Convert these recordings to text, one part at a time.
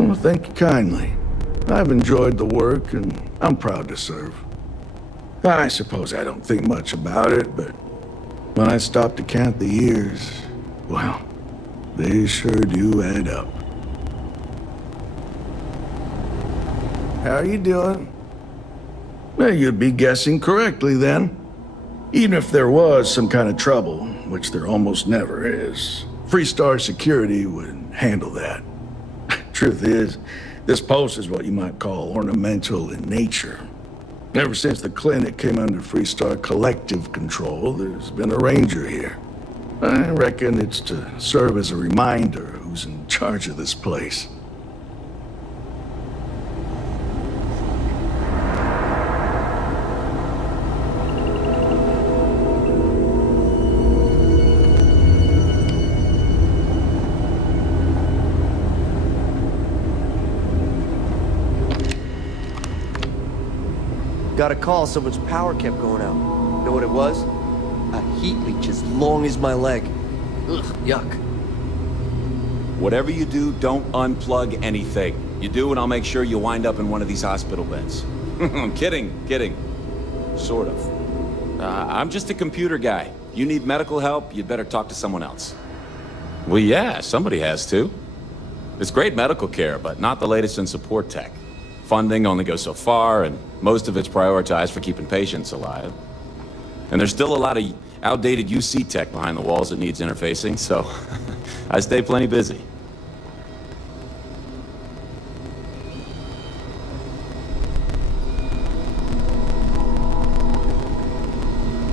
Oh, thank you kindly. I've enjoyed the work, and I'm proud to serve. I suppose I don't think much about it, but when I stop to count the years, well, they sure do add up. How are you doing? Well, you'd be guessing correctly then. Even if there was some kind of trouble, which there almost never is, Freestar Security would handle that. Truth is, this post is what you might call ornamental in nature. Ever since the clinic came under Freestar Collective control, there's been a ranger here. I reckon it's to serve as a reminder who's in charge of this place. Got a call, someone's power kept going out. Know what it was? A heat leech as long as my leg. Ugh, yuck. Whatever you do, don't unplug anything. You do, and I'll make sure you wind up in one of these hospital beds. I'm kidding. Sort of. I'm just a computer guy. You need medical help, you'd better talk to someone else. Well, yeah, somebody has to. It's great medical care, but not the latest in support tech. Funding only goes so far, and most of it's prioritized for keeping patients alive. And there's still a lot of outdated UC tech behind the walls that needs interfacing, so I stay plenty busy.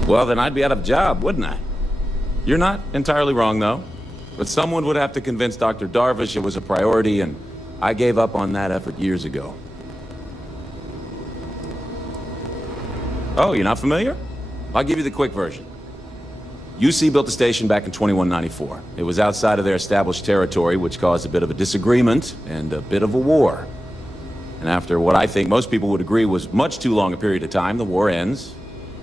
Well, then I'd be out of a job, wouldn't I? You're not entirely wrong, though. But someone would have to convince Dr. Darvish it was a priority, and I gave up on that effort years ago. Oh, you're not familiar? I'll give you the quick version. UC built the station back in 2194. It was outside of their established territory, which caused a bit of a disagreement and a bit of a war. And after what I think most people would agree was much too long a period of time, the war ends.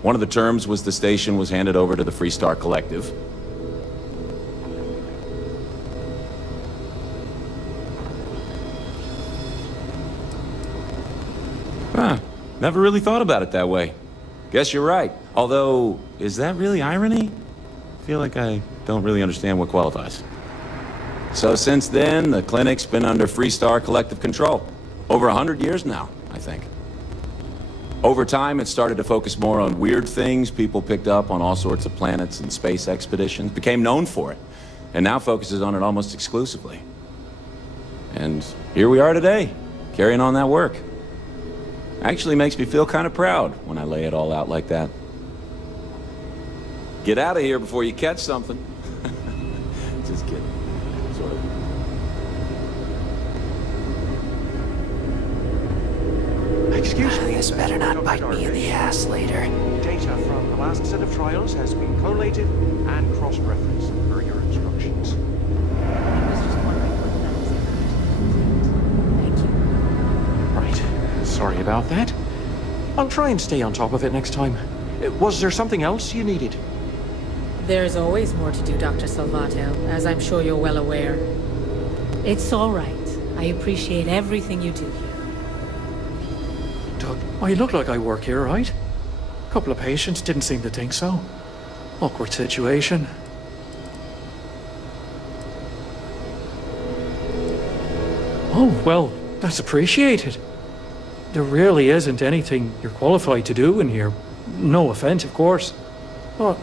One of the terms was the station was handed over to the Freestar Collective. Never really thought about it that way. Guess you're right. Although, is that really irony? I feel like I don't really understand what qualifies. So since then, the clinic's been under Freestar Collective control. Over 100 years now, I think. Over time, it started to focus more on weird things. People picked up on all sorts of planets and space expeditions, became known for it, and now focuses on it almost exclusively. And here we are today, carrying on that work. Actually makes me feel kind of proud when I lay it all out like that. Get out of here before you catch something. Just kidding. Sort of. Excuse me. This better not bite me in the ass later. Data from the last set of trials has been collated and cross-referenced per your instructions. Right. Sorry about that. I'll try and stay on top of it next time. Was there something else you needed? There's always more to do, Dr. Salvato, as I'm sure you're well aware. It's all right. I appreciate everything you do here. Doug, I look like I work here, right? A couple of patients didn't seem to think so. Awkward situation. Oh, well, that's appreciated. There really isn't anything you're qualified to do in here. No offense, of course. But,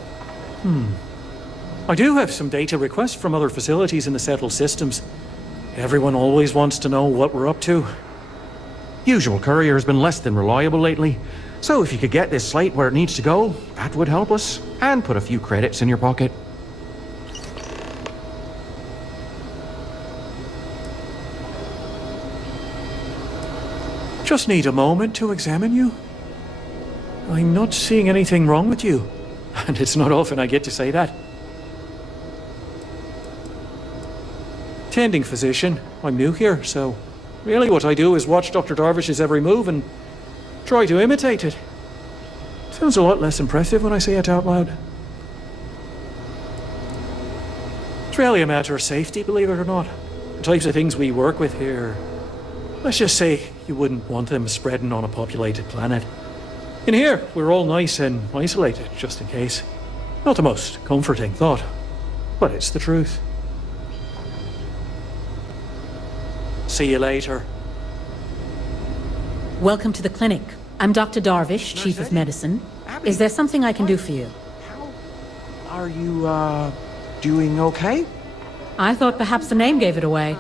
I do have some data requests from other facilities in the settled systems. Everyone always wants to know what we're up to. Usual courier has been less than reliable lately, so if you could get this site where it needs to go, that would help us, and put a few credits in your pocket. Just need a moment to examine you. I'm not seeing anything wrong with you, and it's not often I get to say that. Tending physician, I'm new here, so really what I do is watch Dr. Darvish's every move and try to imitate it. Sounds a lot less impressive when I say it out loud. It's really a matter of safety, believe it or not. The types of things we work with here Let's just say you wouldn't want them spreading on a populated planet. In here, we're all nice and isolated, just in case. Not the most comforting thought, but it's the truth. See you later. Welcome to the clinic. I'm Dr. Darvish, Chief of Medicine. Is there something I can do for you? Are you, doing okay? I thought perhaps the name gave it away.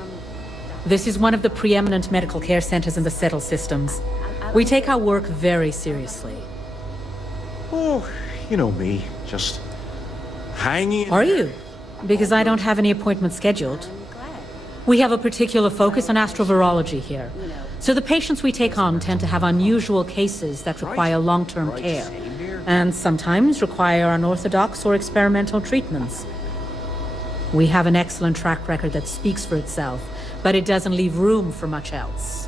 This is one of the preeminent medical care centers in the Settle systems. We take our work very seriously. Oh, you know me, just hanging in Are there. you? Because I don't have any appointments scheduled. We have a particular focus on astrovirology here. So the patients we take on tend to have unusual cases that require long-term care, and sometimes require unorthodox or experimental treatments. We have an excellent track record that speaks for itself, but it doesn't leave room for much else.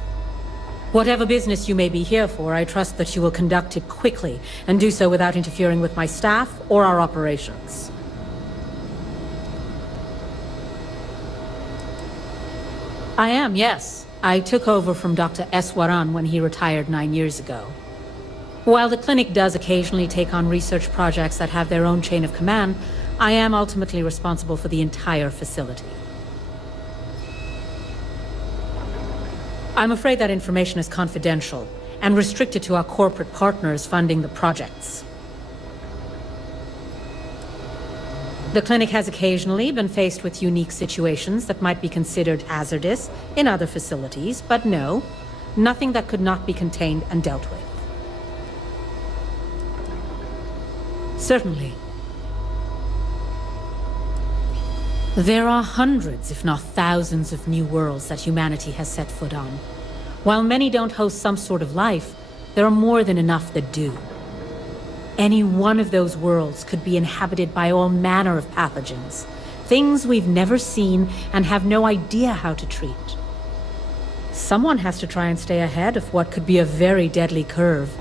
Whatever business you may be here for, I trust that you will conduct it quickly and do so without interfering with my staff or our operations. I am, yes. I took over from Dr. Eswaran when he retired 9 years ago. While the clinic does occasionally take on research projects that have their own chain of command, I am ultimately responsible for the entire facility. I'm afraid that information is confidential and restricted to our corporate partners funding the projects. The clinic has occasionally been faced with unique situations that might be considered hazardous in other facilities, but no, nothing that could not be contained and dealt with. Certainly. There are hundreds, if not thousands, of new worlds that humanity has set foot on. While many don't host some sort of life, there are more than enough that do. Any one of those worlds could be inhabited by all manner of pathogens, things we've never seen and have no idea how to treat. Someone has to try and stay ahead of what could be a very deadly curve.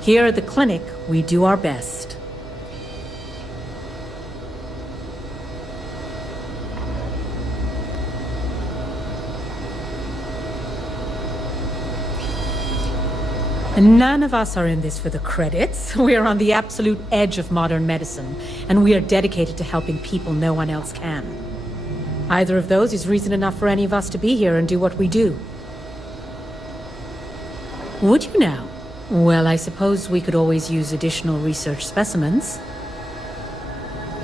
Here at the clinic, we do our best. None of us are in this for the credits. We are on the absolute edge of modern medicine, and we are dedicated to helping people no one else can. Either of those is reason enough for any of us to be here and do what we do. Would you now? Well, I suppose we could always use additional research specimens.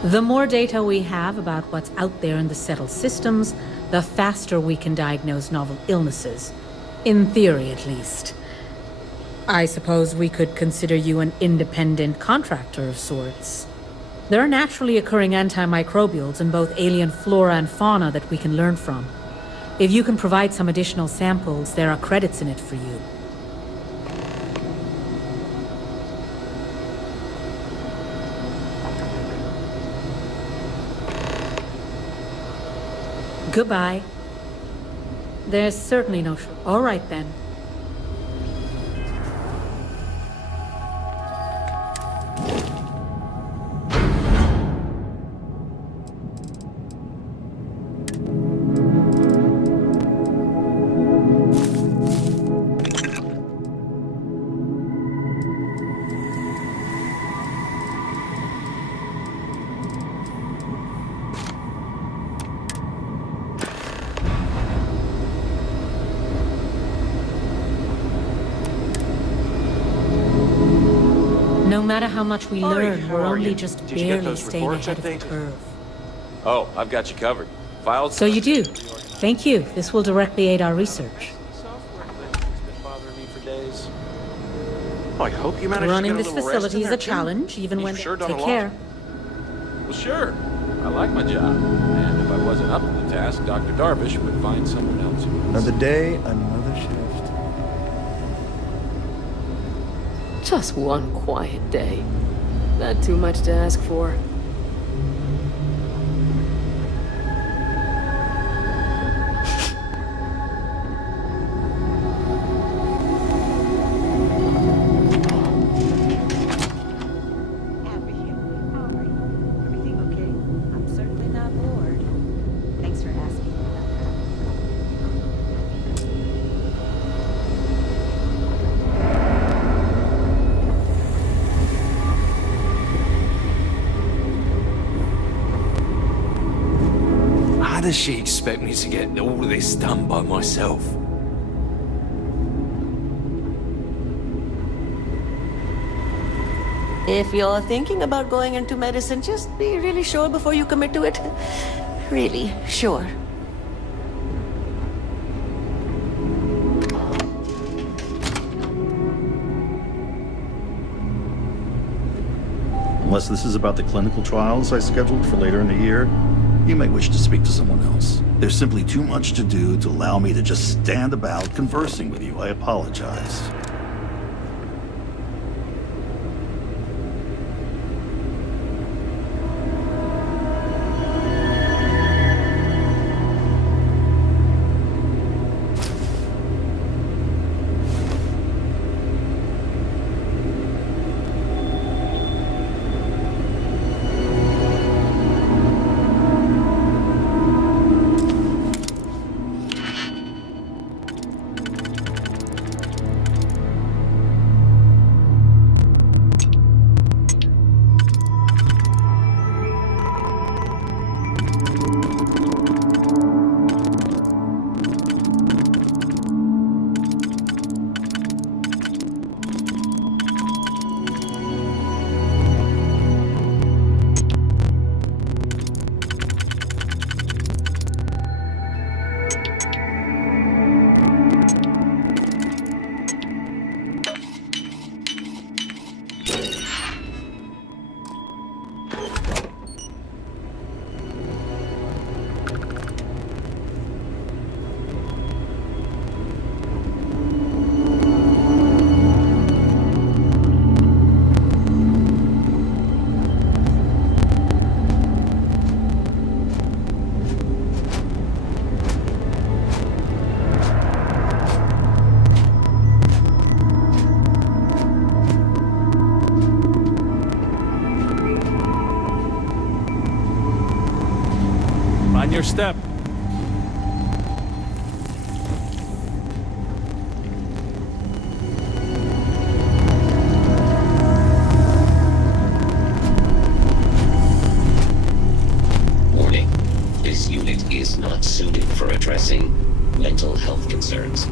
The more data we have about what's out there in the settled systems, the faster we can diagnose novel illnesses. In theory, at least. I suppose we could consider you an independent contractor of sorts. There are naturally occurring antimicrobials in both alien flora and fauna that we can learn from. If you can provide some additional samples, there are credits in it for you. Goodbye. There's certainly no... All right, then. No matter how much we learn, we're only just barely staying ahead of the curve. Oh, I've got you covered. Files. So you do. Thank you. This will directly aid our research. I hope you managed Running to get this a little facility rest is in a there, too. challenge, even when... You've sure done a Take lot. care. Well, sure. I like my job. And if I wasn't up to the task, Dr. Darvish would find someone else who was. Another day, another shift. Just one quiet day. Not too much to ask for. Everything okay? I'm certainly not bored. Thanks for asking. does she expect me to get all of this done by myself? If you're thinking about going into medicine, just be really sure before you commit to it. Really sure. Unless this is about the clinical trials I scheduled for later in the year, you may wish to speak to someone else. There's simply too much to do to allow me to just stand about conversing with you. I apologize. Mind your step. Warning. This unit is not suited for addressing mental health concerns.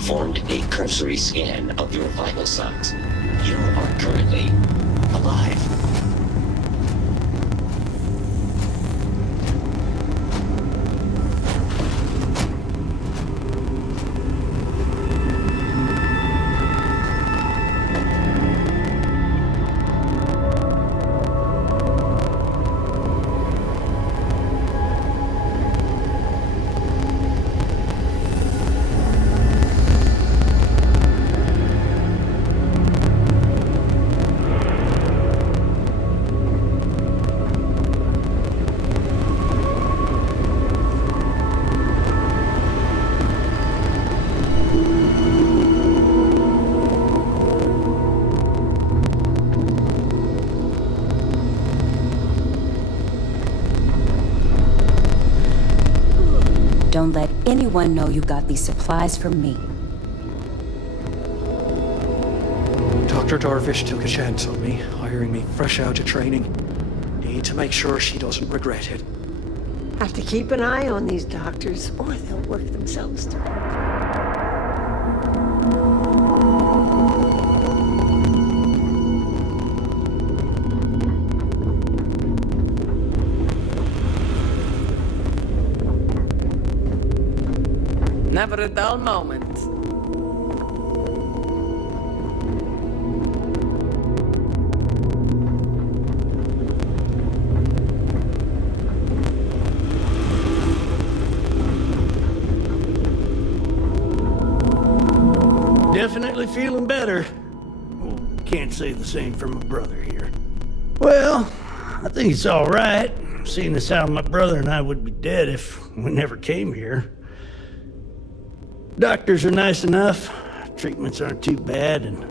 performed a cursory scan of your vital signs. You are currently alive. Don't let anyone know you got these supplies from me. Dr. Darvish took a chance on me, hiring me fresh out of training. Need to make sure she doesn't regret it. Have to keep an eye on these doctors, or they'll work themselves to death. Never a dull moment. Definitely feeling better. Can't say the same for my brother here. Well, I think it's all right, seeing as how my brother and I would be dead if we never came here. Doctors are nice enough, treatments aren't too bad, and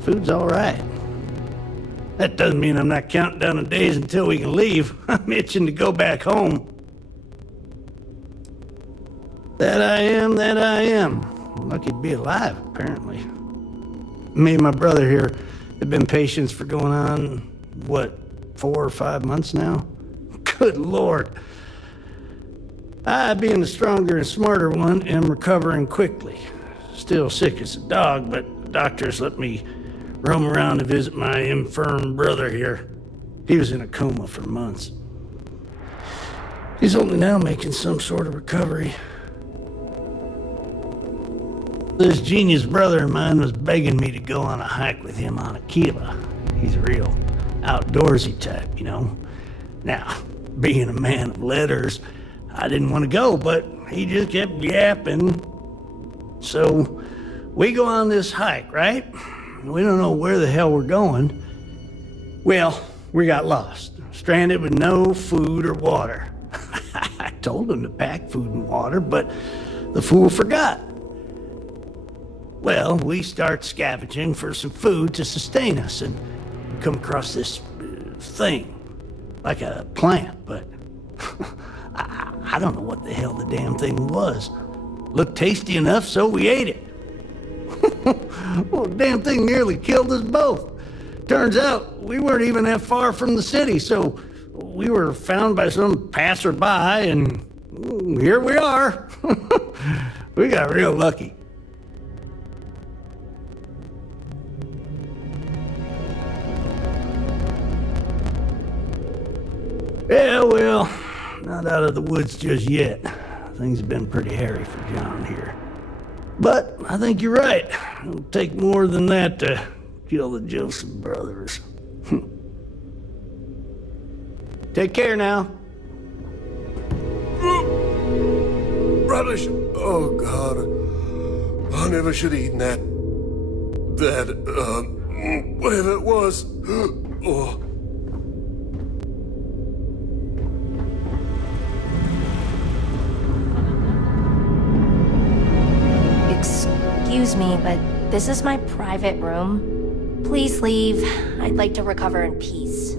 food's all right. That doesn't mean I'm not counting down the days until we can leave. I'm itching to go back home. That I am. Lucky to be alive, apparently. Me and my brother here have been patients for going on, what, 4 or 5 months now? Good Lord. I, being the stronger and smarter one, am recovering quickly. Still sick as a dog, but the doctors let me roam around to visit my infirm brother here. He was in a coma for months. He's only now making some sort of recovery. This genius brother of mine was begging me to go on a hike with him on Aquila. He's a real outdoorsy type, you know. Now, being a man of letters, I didn't want to go, but he just kept yapping. So, we go on this hike, right? We don't know where the hell we're going. Well, we got lost, stranded with no food or water. I told him to pack food and water, but the fool forgot. Well, we start scavenging for some food to sustain us, and we come across this thing, like a plant, but I don't know what the hell the damn thing was. Looked tasty enough, so we ate it. Well, the damn thing nearly killed us both. Turns out we weren't even that far from the city, so we were found by some passerby, and here we are. We got real lucky. Yeah, well, not out of the woods just yet. Things have been pretty hairy for John here. But I think you're right. It'll take more than that to kill the Joseph brothers. Take care now. Rubbish! Oh, God. I never should have eaten that, whatever it was. Oh. Excuse me, but this is my private room. Please leave. I'd like to recover in peace.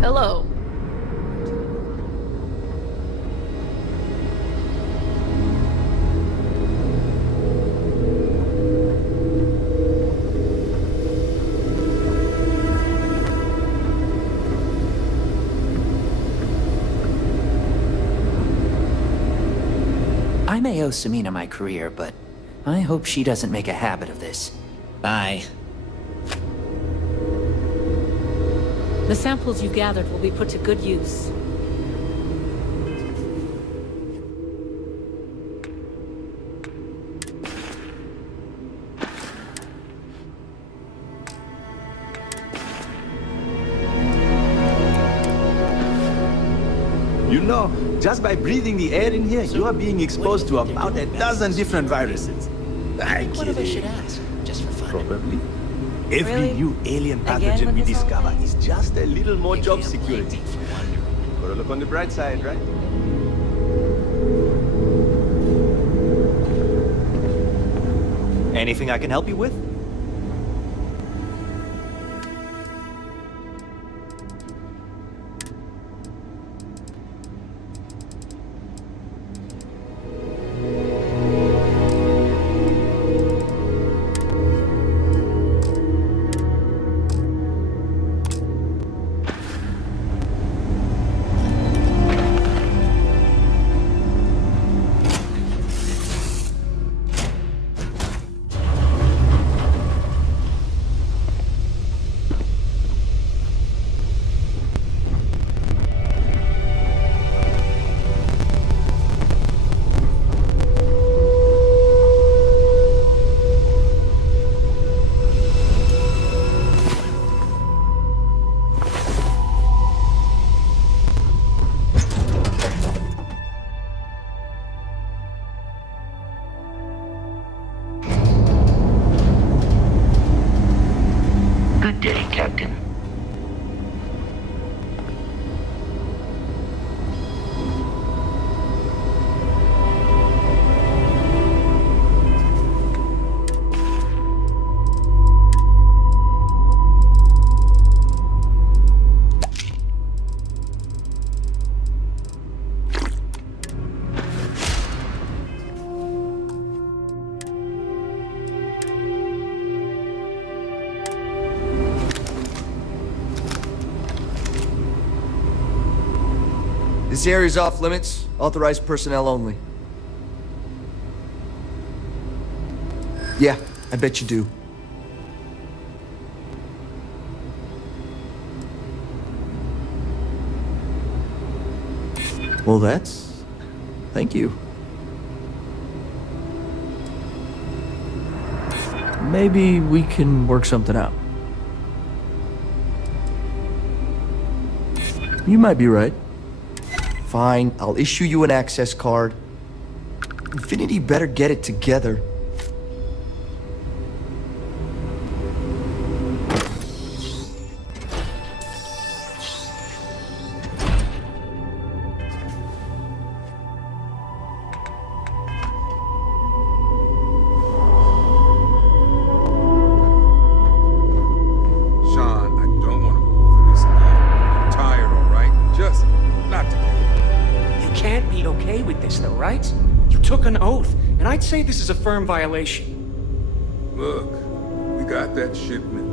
Hello. I may owe Samina my career, but I hope she doesn't make a habit of this. Bye. The samples you gathered will be put to good use. You know, just by breathing the air in here, you are being exposed to about a dozen different viruses. What if I should ask, just for fun? Probably. Every Really? new alien Again pathogen with we this whole discover thing? is just a little more job security. Gotta look on the bright side, right? Anything I can help you with? Good day, Captain. This area's off limits. Authorized personnel only. Yeah, I bet you do. Well, that's... Thank you. Maybe we can work something out. You might be right. Fine, I'll issue you an access card. Infinity better get it together. Sean, I don't want to go over this again. I'm tired, all right? Just not today. You can't be okay with this, though, right? You took an oath, and I'd say this is a firm violation. Look, we got that shipment.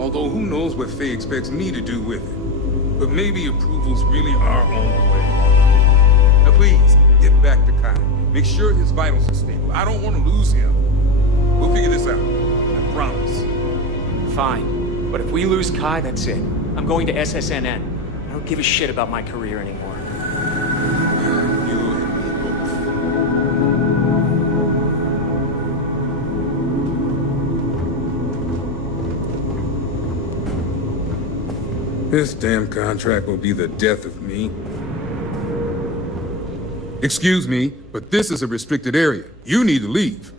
Although who knows what Faye expects me to do with it. But maybe approvals really are on the way. Now please, get back to Kai. Make sure his vitals are stable. I don't want to lose him. We'll figure this out. I promise. Fine. But if we lose Kai, that's it. I'm going to SSNN. I don't give a shit about my career anymore. This damn contract will be the death of me. Excuse me, but this is a restricted area. You need to leave.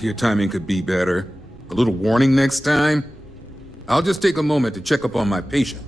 Your timing could be better. A little warning next time. I'll just take a moment to check up on my patient.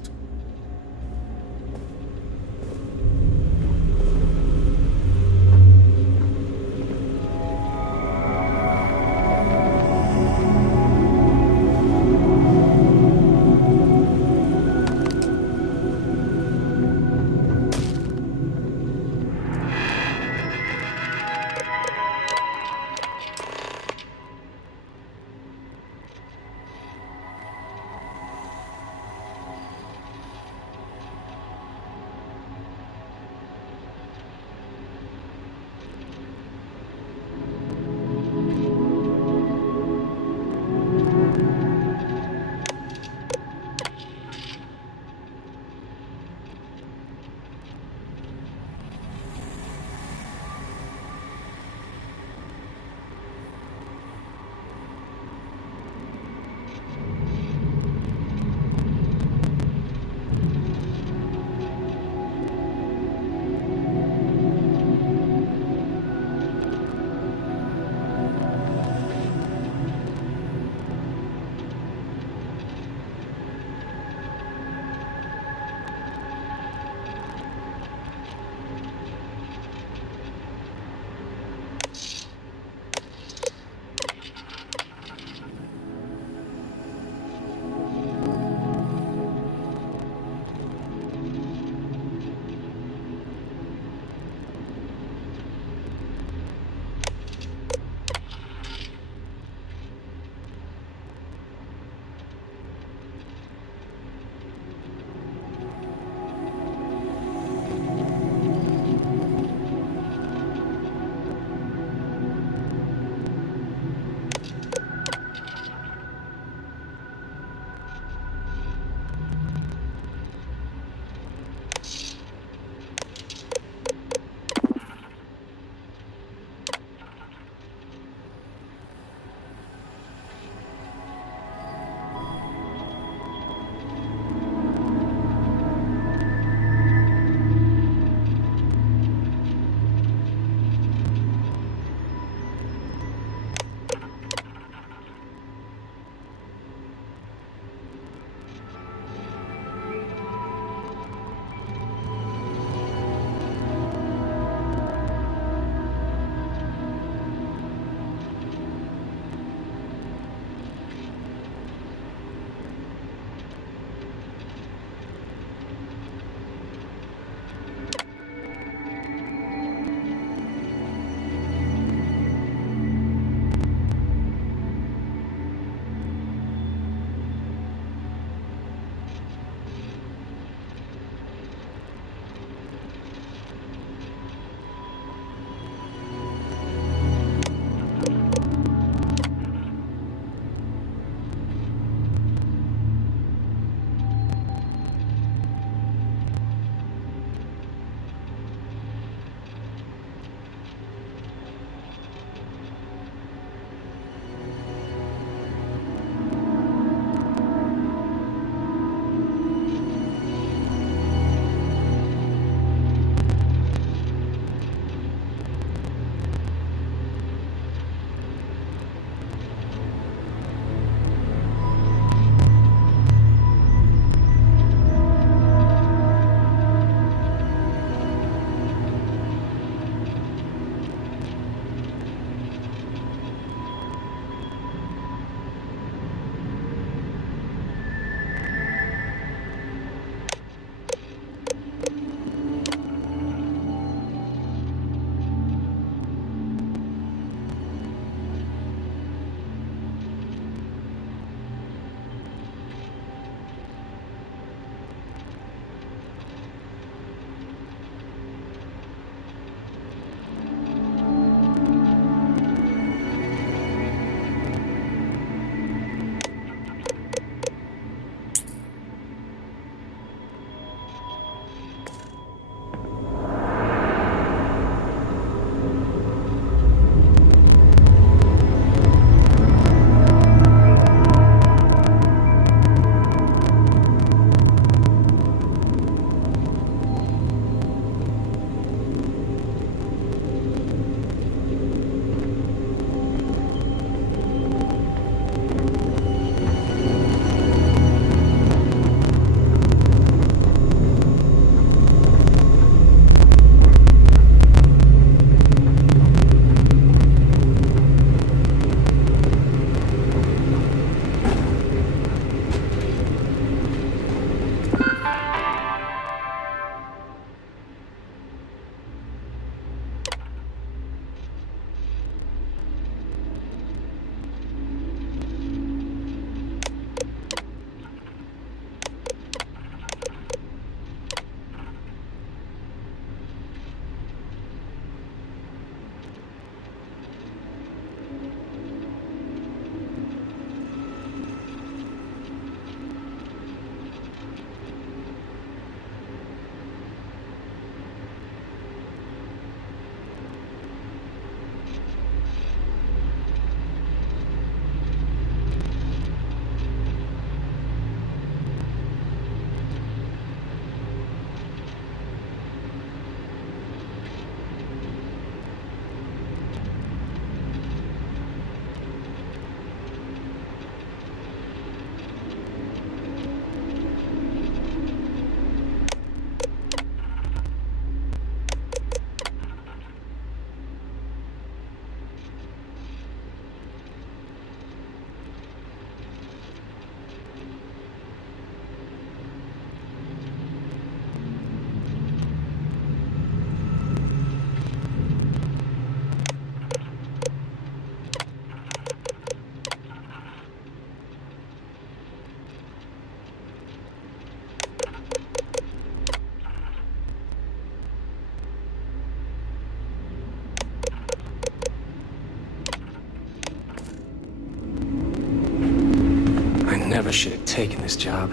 never should have taken this job.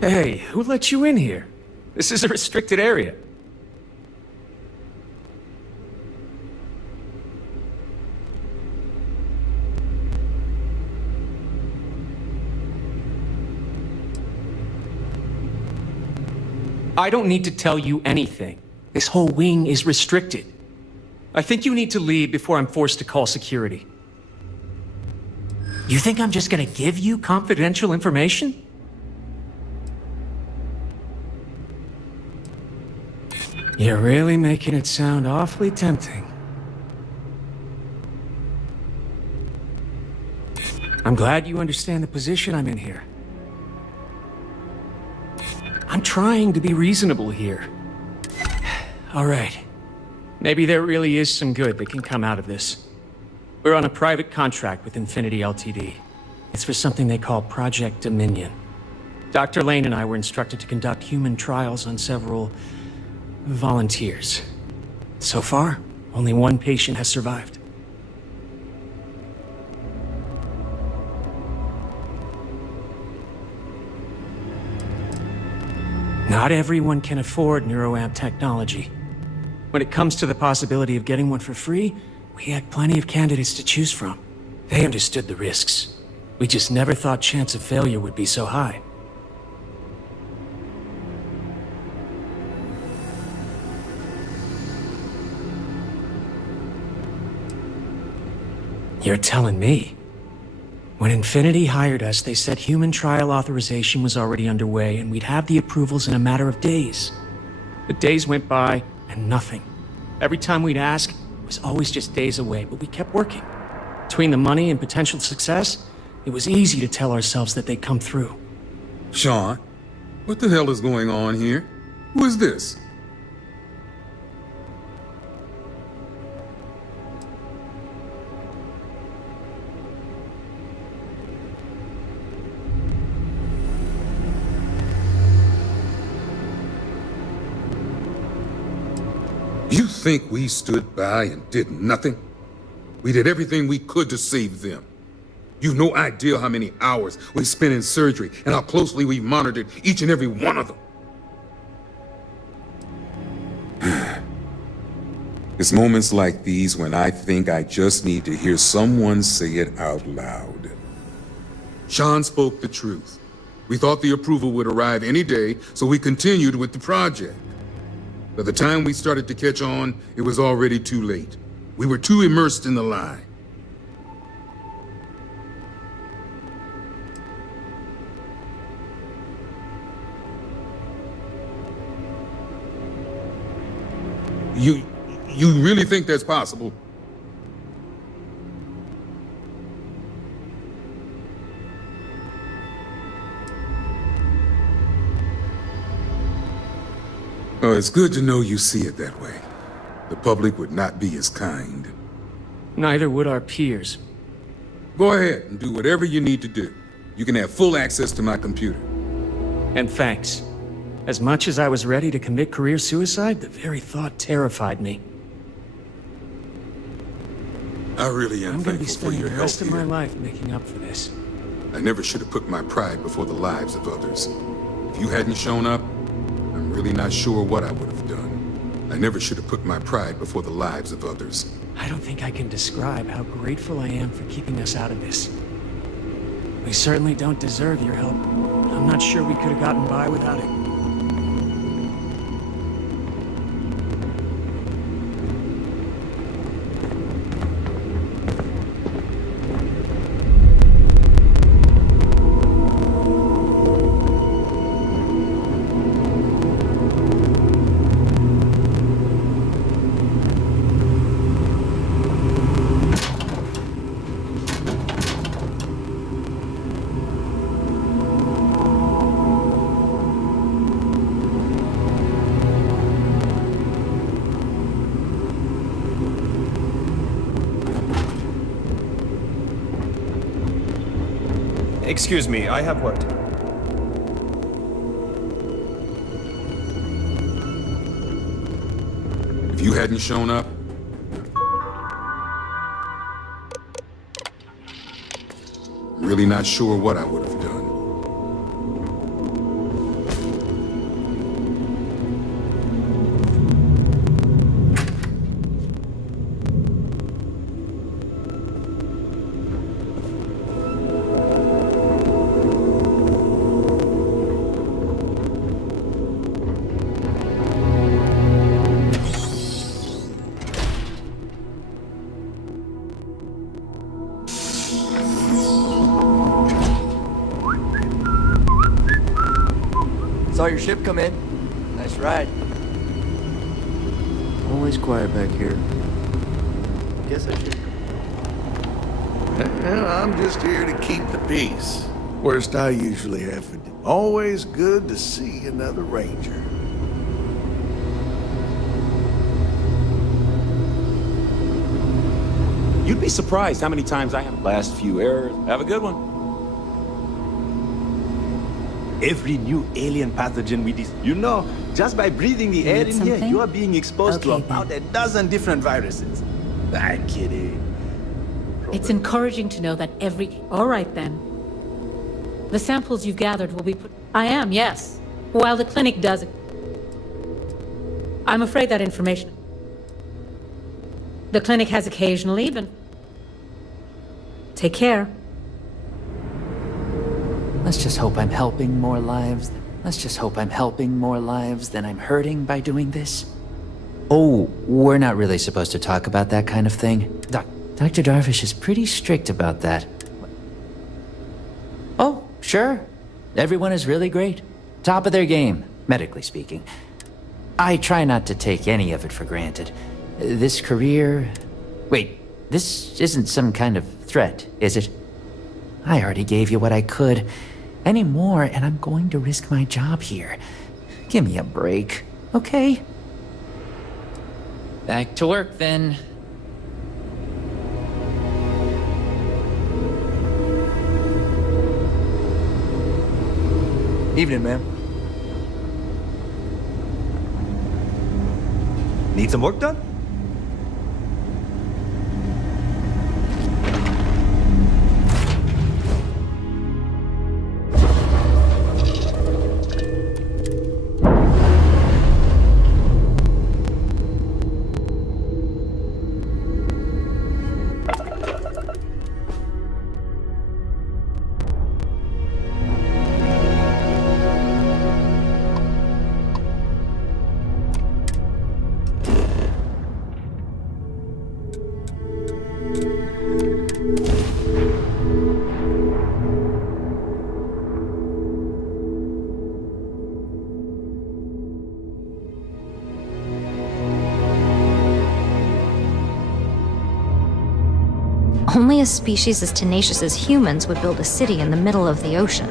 Hey, who let you in here? This is a restricted area. I don't need to tell you anything. This whole wing is restricted. I think you need to leave before I'm forced to call security. You think I'm just gonna give you confidential information? You're really making it sound awfully tempting. I'm glad you understand the position I'm in here. I'm trying to be reasonable here. All right. Maybe there really is some good that can come out of this. We're on a private contract with Infinity Ltd. It's for something they call Project Dominion. Dr. Lane and I were instructed to conduct human trials on several volunteers. So far, only one patient has survived. Not everyone can afford neuroamp technology. When it comes to the possibility of getting one for free, we had plenty of candidates to choose from. They understood the risks. We just never thought chance of failure would be so high. You're telling me? When Infinity hired us, they said human trial authorization was already underway and we'd have the approvals in a matter of days. The days went by and nothing. Every time we'd ask, it was always just days away, but we kept working. Between the money and potential success, it was easy to tell ourselves that they'd come through. Sean, what the hell is going on here? Who is this? You think we stood by and did nothing? We did everything we could to save them. You've no idea how many hours we spent in surgery and how closely we monitored each and every one of them. It's moments like these when I think I just need to hear someone say it out loud. Sean spoke the truth. We thought the approval would arrive any day, so we continued with the project. By the time we started to catch on, it was already too late. We were too immersed in the lie. You really think that's possible? Oh, it's good to know you see it that way. The public would not be as kind. Neither would our peers. Go ahead and do whatever you need to do. You can have full access to my computer. And thanks. As much as I was ready to commit career suicide, the very thought terrified me. I really am I'm gonna be thankful for spending your the help rest of my here. life making up for this. I never should have put my pride before the lives of others. If you hadn't shown up, I'm really not sure what I would have done. I never should have put my pride before the lives of others. I don't think I can describe how grateful I am for keeping us out of this. We certainly don't deserve your help, but I'm not sure we could have gotten by without it. Excuse me, I have what? If you hadn't shown up, Really not sure what I would have done. Saw your ship come in. Nice ride. Always quiet back here. Guess I should. I'm just here to keep the peace. Worst I usually have to do. Always good to see another ranger. You'd be surprised how many times I have last few errors. Have a good one. Every new alien pathogen we you know, just by breathing the air in here, you are being exposed to about a dozen different viruses. I'm kidding. It's encouraging to know that All right, then. The samples you've gathered will be put... I am, yes. While the clinic does it. I'm afraid that information... The clinic has occasionally been... Take care. Let's just hope I'm helping more lives. Let's just hope I'm helping more lives than I'm hurting by doing this. Oh, we're not really supposed to talk about that kind of thing. Dr. Darvish is pretty strict about that. Oh, sure. Everyone is really great. Top of their game, medically speaking. I try not to take any of it for granted. This career... Wait, this isn't some kind of threat, is it? I already gave you what I could. Any more, and I'm going to risk my job here. Give me a break, okay? Back to work, then. Evening, ma'am. Need some work done? Only a species as tenacious as humans would build a city in the middle of the ocean.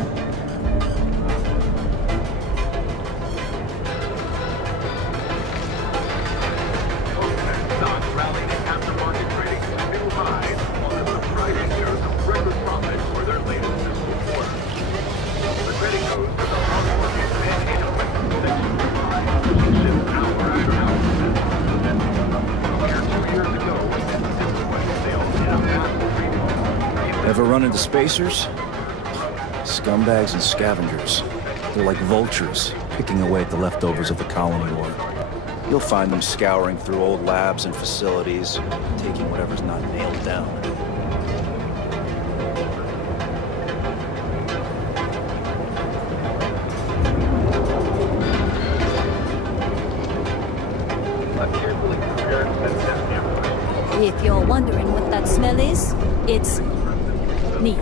Ever run into spacers? Scumbags and scavengers. They're like vultures, picking away at the leftovers of the colony war. You'll find them scouring through old labs and facilities, taking whatever's not nailed down. If you're wondering what that smell is, it's Neil.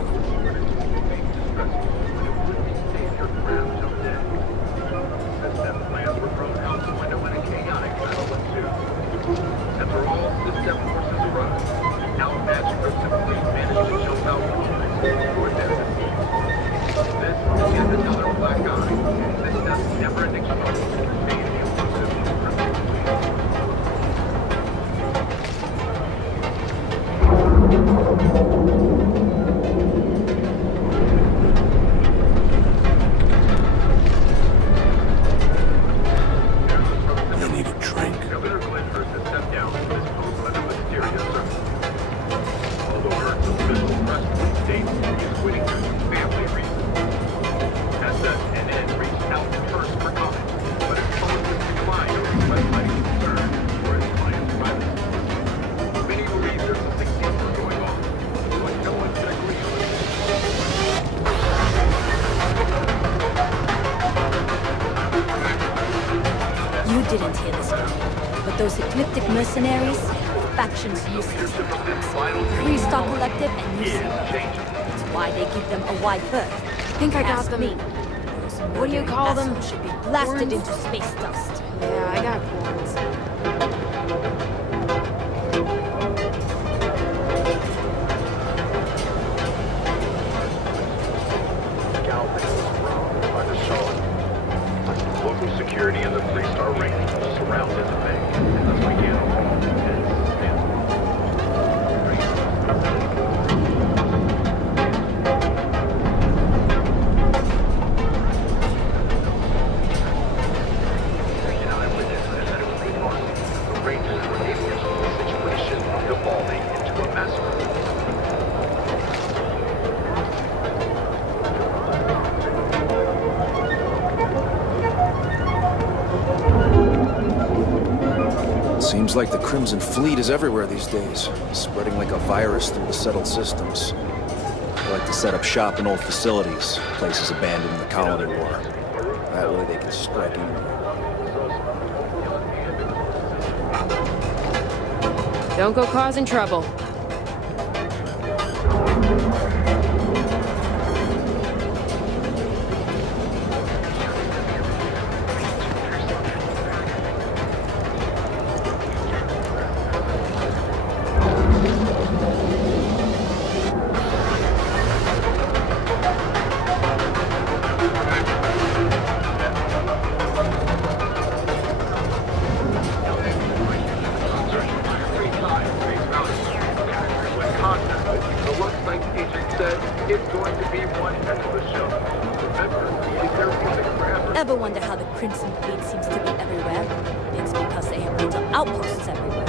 mercenaries, factions useless. Free Star Collective and UC. That's why they give them a wide berth. I think I got them. Me. What do you call them? Should be blasted Horns? into space dust. Yeah, I got horns. Local security and the three-star Rangers surrounded the bank. As we get along, the Rangers were able to keep the situation from devolving into a massacre. Seems like the Crimson Fleet is everywhere these days, spreading like a virus through the settled systems. They like to set up shop in old facilities, places abandoned in the colony war. That way they can strike anywhere. Don't go causing trouble. Ever wonder how the Crimson Fleet seems to be everywhere? It's because they have little outposts everywhere.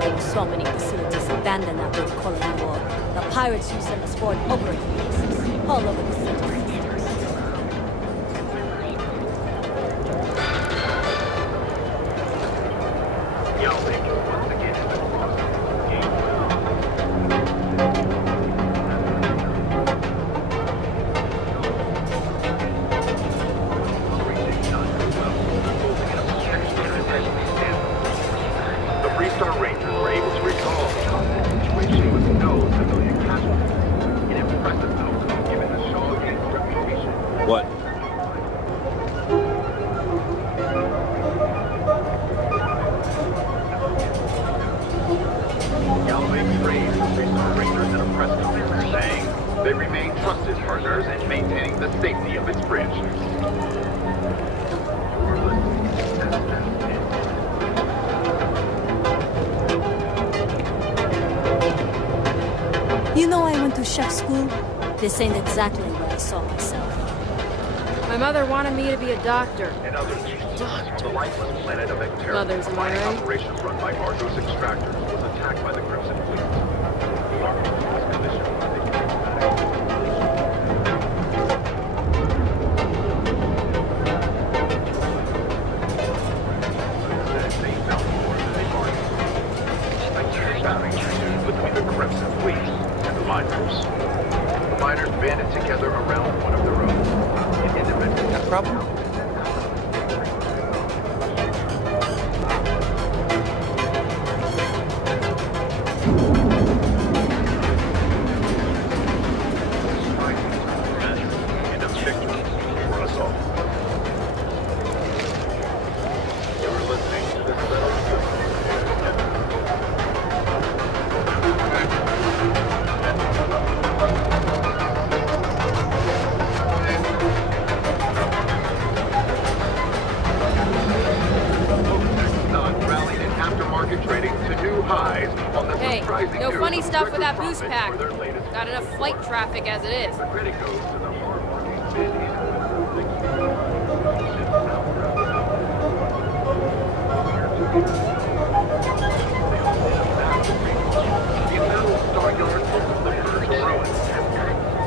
There were so many facilities abandoned after the colony war. The pirates use them as forward operating bases all over the city. What? saying they remain trusted partners in maintaining the safety of its branches. You know I went to chef school? This ain't exactly where I saw myself. My mother wanted me to be a doctor. And other the lifeless planet of Ecterra, Mothers, am I right? operation run by Argos extractors was attacked by the Crimson Fleet. The Argos was commissioned by between the Crimson Fleet and the miners. The miners banded together around one of their own. An independent problem. And a victory for us all. You were listening to this battle. Rallied in aftermarket trading to new highs on the Hey, surprising no news funny of stuff with record that boost profit pack. for their latest Got enough flight traffic as it is. The credit goes to the hard-working men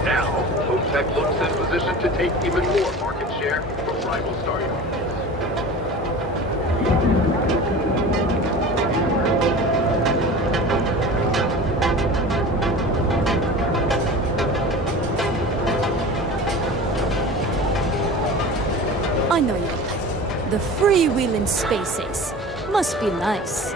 Now, Hotech looks in position to take even more market share from rival Star Yards. I know you. The freewheeling spaces must be nice.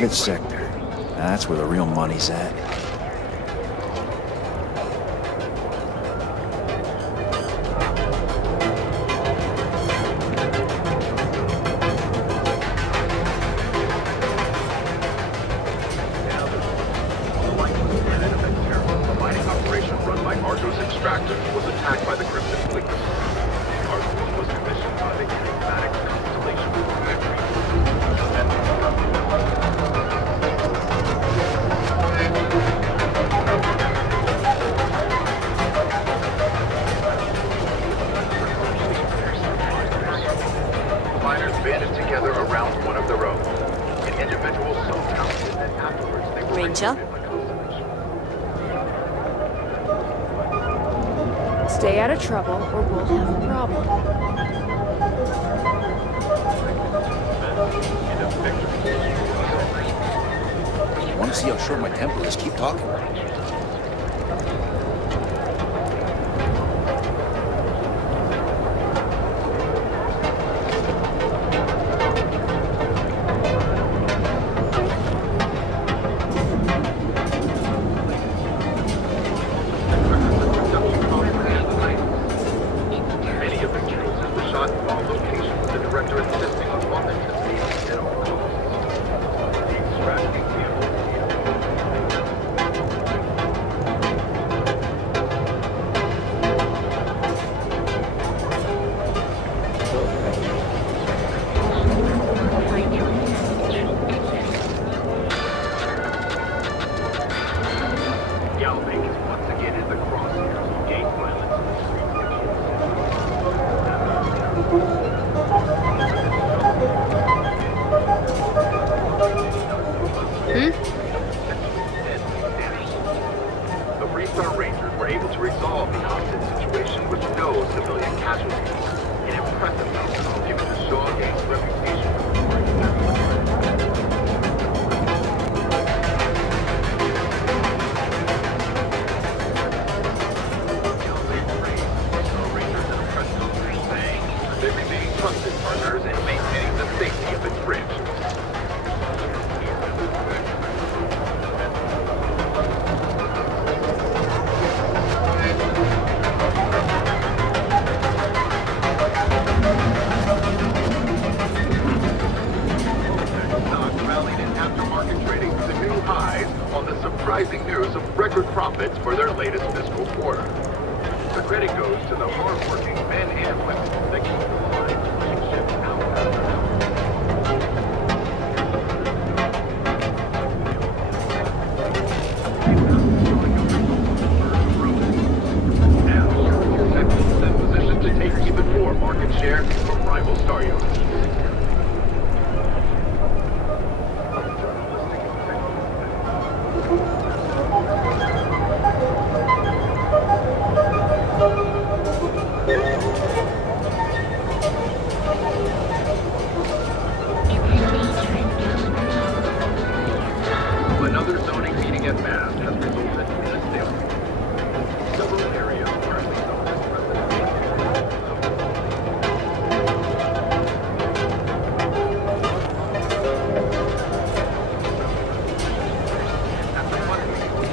Private sector. That's where the real money's at. A mining operation run by Argo's extractors was attacked by the Crimson Fleet. Argo was commissioned by the enigmatic constellation miners banded together around one of their own. An individual so talented that afterwards they were Ranger? Stay out of trouble, or we'll have a problem. Want to see how short my temper is? Keep talking. Many of the kills have been shot in all locations, the director insisting on authenticity at all costs. The extracting Galbank is once again in the crosshairs of gang violence in the The Freestar Rangers were able to resolve the hostage situation with no civilian casualties. An impressive outcome given the Shaw Gang's reputation for fighting They remain trusted partners in maintaining the safety of its bridge. Stock rallied in aftermarket trading to new highs on the surprising news of record profits for their latest fiscal quarter. The credit goes to the hard-working men and women that keep the line pushing ships out after out. Now, Sentinel is in position to take even more market share from rival star yards. Another zoning meeting at Mast has resulted in a stalemate. Several areas currently known as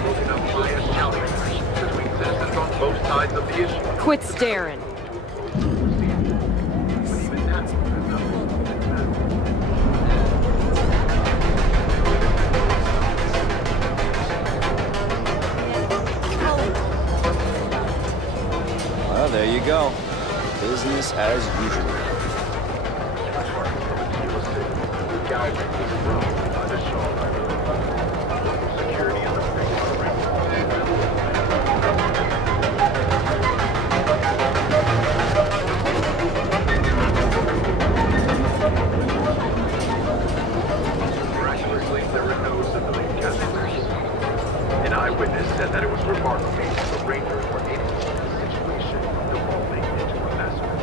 broken up by a shouting match between citizens on both sides of the issue. Quit staring. Well, there you go. Business as usual. Security in the Miraculously, there were no civilian casualties. An eyewitness said that it was remarkable the Rangers were able to keep the situation from devolving into a massacre.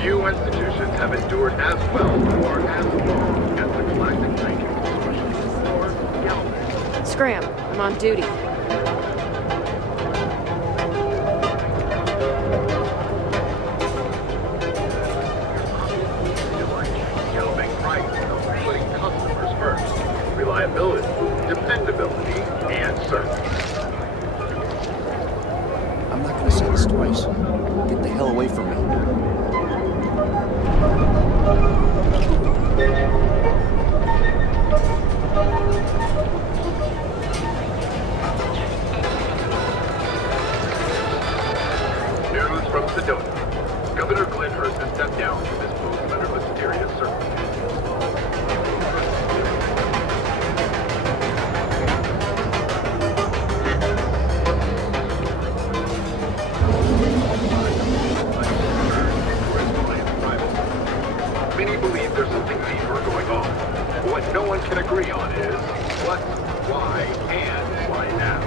Few institutions have endured as well or as long as the Galactic Ranking Consortium, or Galbank. Scram. I'm on duty. Galloping prices, putting customers first. Reliability, dependability, and service. I'm not gonna say this twice. Get the hell away from me. News from Sedona. Governor Glenhurst has stepped down from his post under mysterious circumstances. Many believe there's something deeper going on. What no one can agree on is what, why, and why now.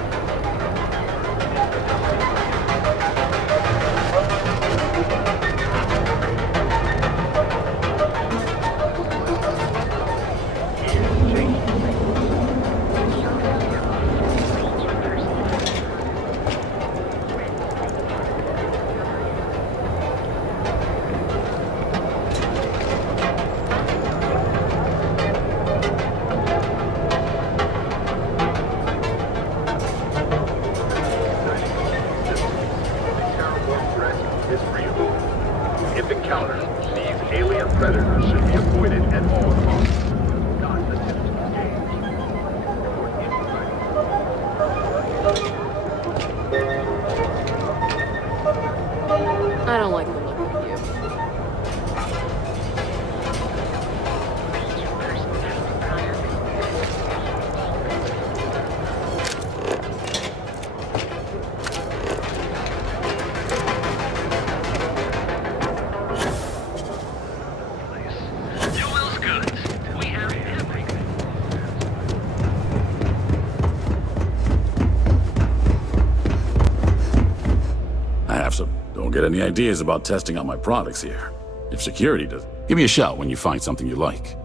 Is real. If encountered, these alien predators should be avoided at all costs. Not attempt to engage. I don't like the look of you. I have some. Don't get any ideas about testing out my products here. If security does, give me a shout when you find something you like.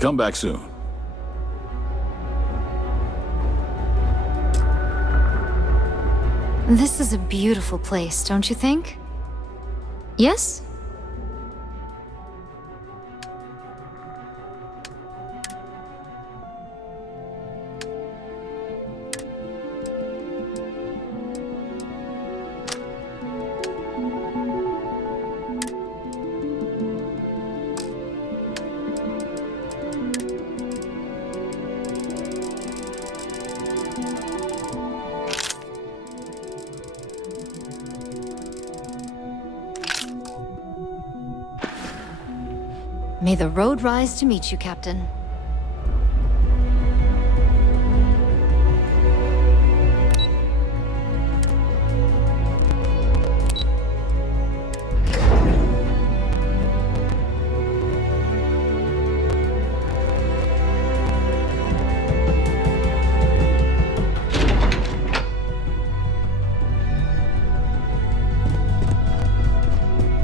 Come back soon. This is a beautiful place, don't you think? Yes? May the road rise to meet you, Captain.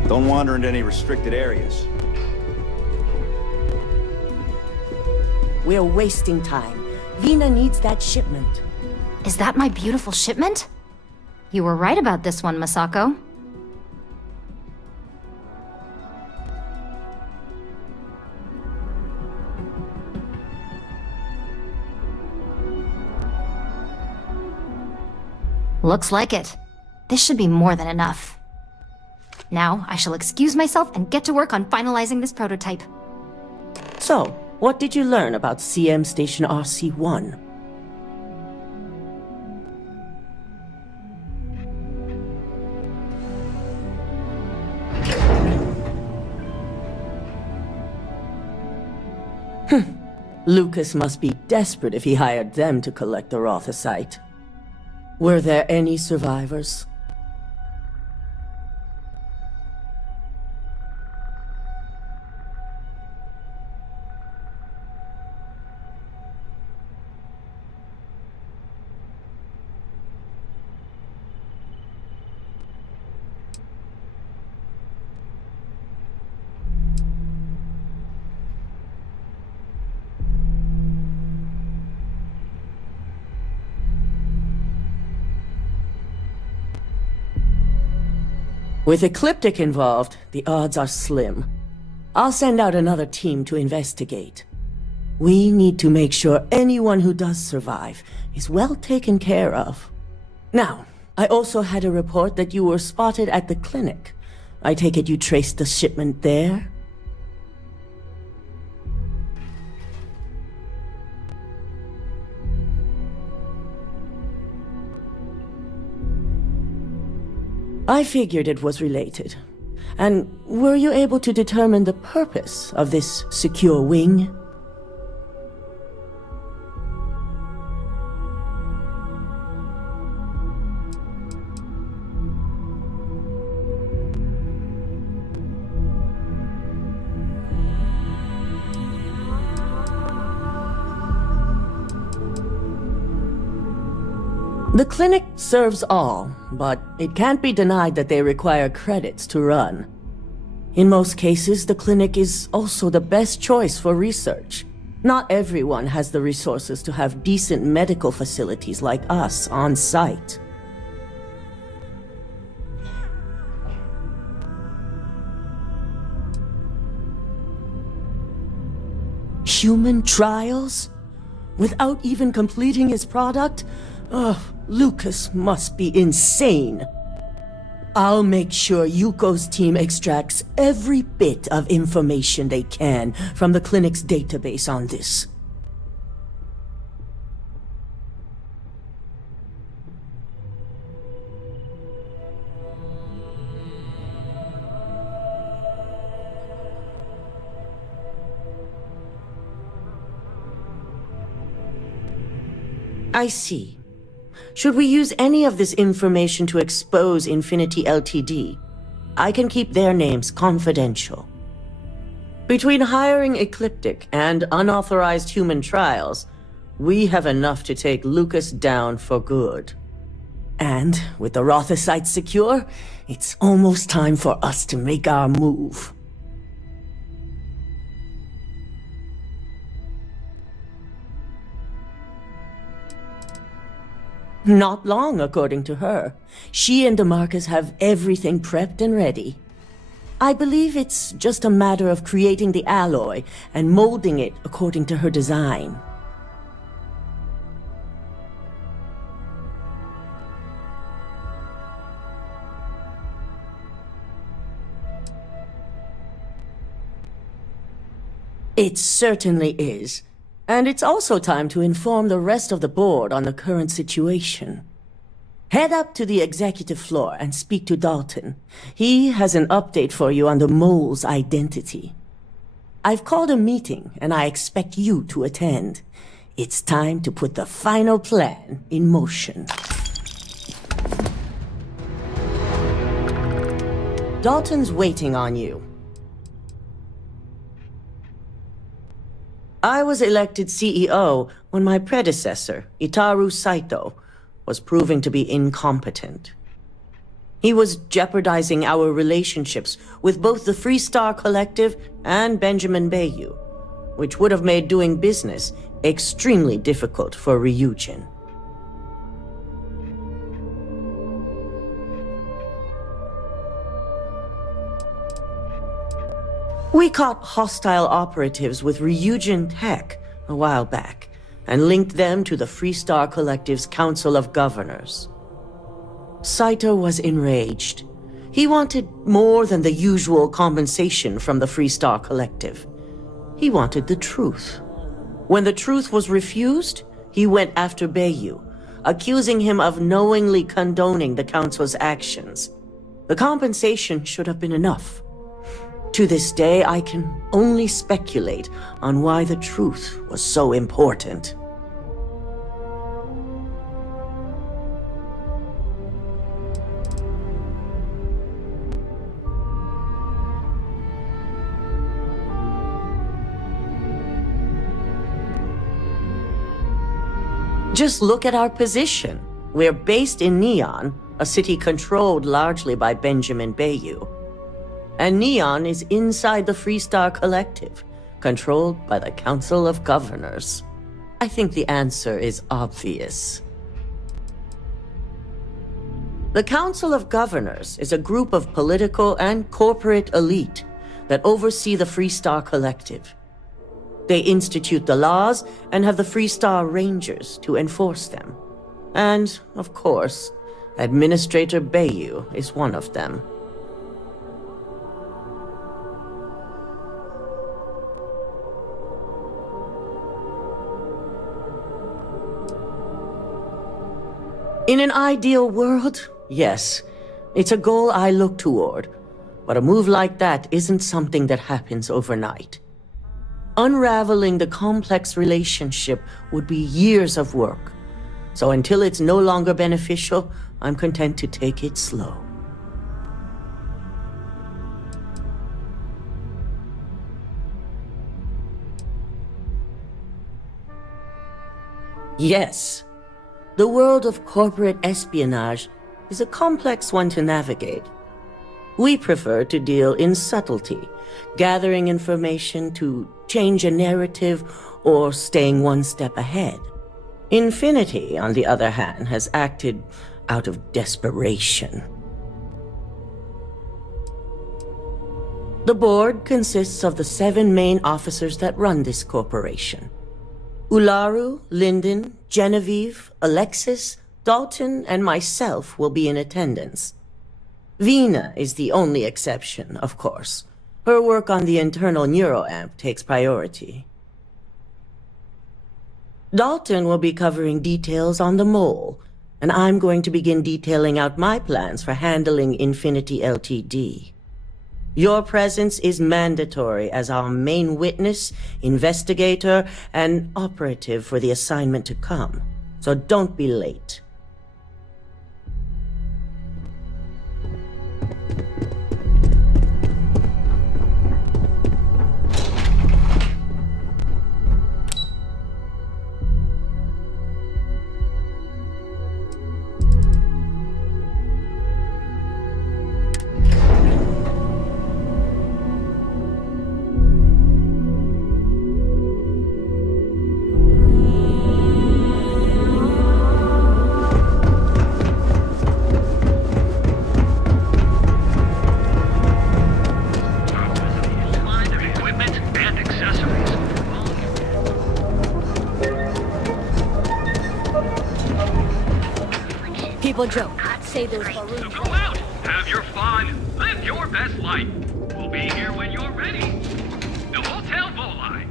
Don't wander into any restricted areas. We're wasting time. Vina needs that shipment. Is that my beautiful shipment? You were right about this one, Masako. Looks like it. This should be more than enough. Now, I shall excuse myself and get to work on finalizing this prototype. So, what did you learn about CM Station RC-1? Lucas must be desperate if he hired them to collect the Rothicite. Were there any survivors? With Ecliptic involved, the odds are slim. I'll send out another team to investigate. We need to make sure anyone who does survive is well taken care of. Now, I also had a report that you were spotted at the clinic. I take it you traced the shipment there? I figured it was related. And were you able to determine the purpose of this secure wing? The clinic serves all, but it can't be denied that they require credits to run. In most cases, the clinic is also the best choice for research. Not everyone has the resources to have decent medical facilities like us on site. Human trials? Without even completing his product? Ugh, Lucas must be insane. I'll make sure Yuko's team extracts every bit of information they can from the clinic's database on this. I see. Should we use any of this information to expose Infinity Ltd? I can keep their names confidential. Between hiring Ecliptic and unauthorized human trials, we have enough to take Lucas down for good. And with the Rothicite secure, it's almost time for us to make our move. Not long, according to her. She and DeMarcus have everything prepped and ready. I believe it's just a matter of creating the alloy and molding it according to her design. It certainly is. And it's also time to inform the rest of the board on the current situation. Head up to the executive floor and speak to Dalton. He has an update for you on the mole's identity. I've called a meeting and I expect you to attend. It's time to put the final plan in motion. Dalton's waiting on you. I was elected CEO when my predecessor, Itaru Saito, was proving to be incompetent. He was jeopardizing our relationships with both the Free Star Collective and Benjamin Bayou, which would have made doing business extremely difficult for Ryujin. We caught hostile operatives with Ryujin Tech a while back, and linked them to the Free Star Collective's Council of Governors. Saito was enraged. He wanted more than the usual compensation from the Freestar Collective. He wanted the truth. When the truth was refused, he went after Bayu, accusing him of knowingly condoning the Council's actions. The compensation should have been enough. To this day, I can only speculate on why the truth was so important. Just look at our position. We're based in Neon, a city controlled largely by Benjamin Bayu. And Neon is inside the Freestar Collective, controlled by the Council of Governors. I think the answer is obvious. The Council of Governors is a group of political and corporate elite that oversee the Freestar Collective. They institute the laws and have the Freestar Rangers to enforce them. And, of course, Administrator Bayu is one of them. In an ideal world, yes, it's a goal I look toward. But a move like that isn't something that happens overnight. Unraveling the complex relationship would be years of work. So until it's no longer beneficial, I'm content to take it slow. Yes, the world of corporate espionage is a complex one to navigate. We prefer to deal in subtlety, gathering information to change a narrative or staying one step ahead. Infinity, on the other hand, has acted out of desperation. The board consists of the 7 main officers that run this corporation. Ularu, Lyndon, Genevieve, Alexis, Dalton, and myself will be in attendance. Vina is the only exception, of course. Her work on the internal neuroamp takes priority. Dalton will be covering details on the mole, and I'm going to begin detailing out my plans for handling Infinity Ltd. Your presence is mandatory as our main witness, investigator, and operative for the assignment to come, so don't be late. People joke, say those balloons. So go out, have your fun, live your best life. We'll be here when you're ready. The Hotel Volai.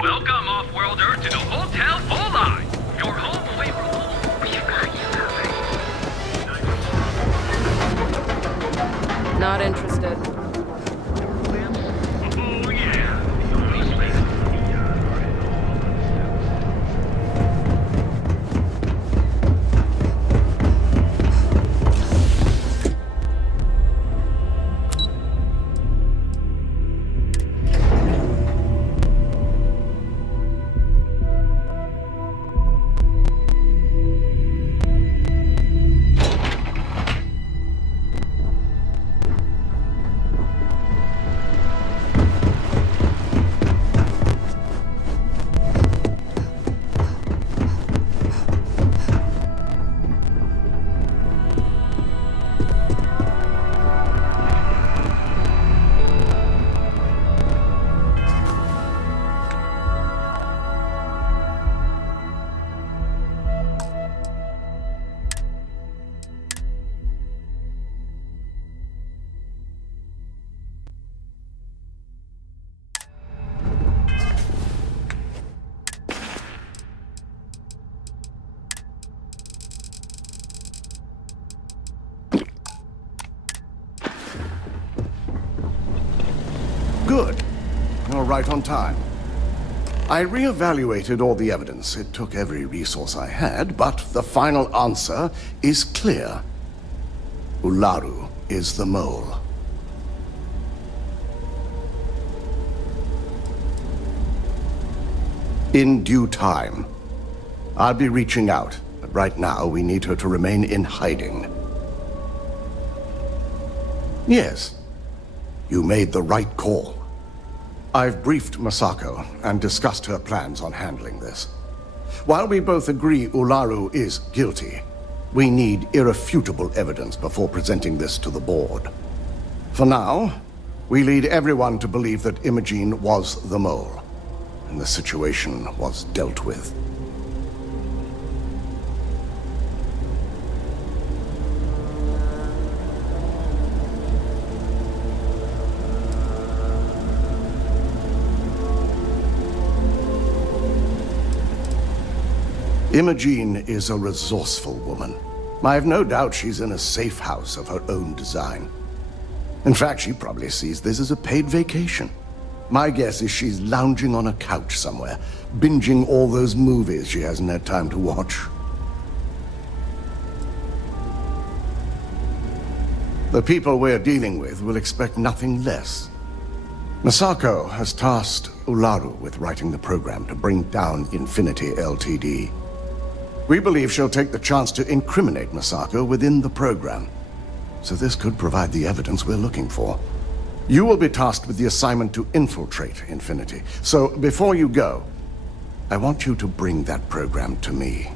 Welcome, off-worlder, to the Hotel Volai. Your home away from home. We've got you covered. Not interested. Oh, yeah. Good. You're right on time. I re-evaluated all the evidence. It took every resource I had, but the final answer is clear. Ularu is the mole. In due time. I'll be reaching out, but right now we need her to remain in hiding. Yes, you made the right call. I've briefed Masako and discussed her plans on handling this. While we both agree Ularu is guilty, we need irrefutable evidence before presenting this to the board. For now, we lead everyone to believe that Imogene was the mole, and the situation was dealt with. Imogene is a resourceful woman. I have no doubt she's in a safe house of her own design. In fact, she probably sees this as a paid vacation. My guess is she's lounging on a couch somewhere, binging all those movies she hasn't had time to watch. The people we're dealing with will expect nothing less. Masako has tasked Ularu with writing the program to bring down Infinity Ltd. We believe she'll take the chance to incriminate Masako within the program, so this could provide the evidence we're looking for. You will be tasked with the assignment to infiltrate Infinity, so before you go, I want you to bring that program to me.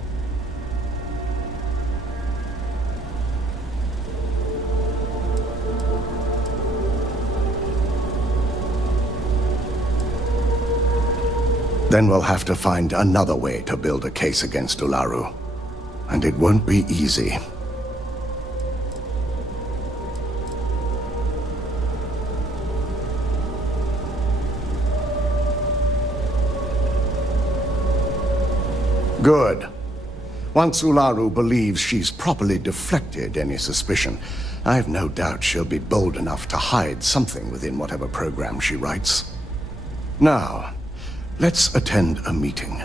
Then we'll have to find another way to build a case against Ularu. And it won't be easy. Good. Once Ularu believes she's properly deflected any suspicion, I have no doubt she'll be bold enough to hide something within whatever program she writes. Now, let's attend a meeting.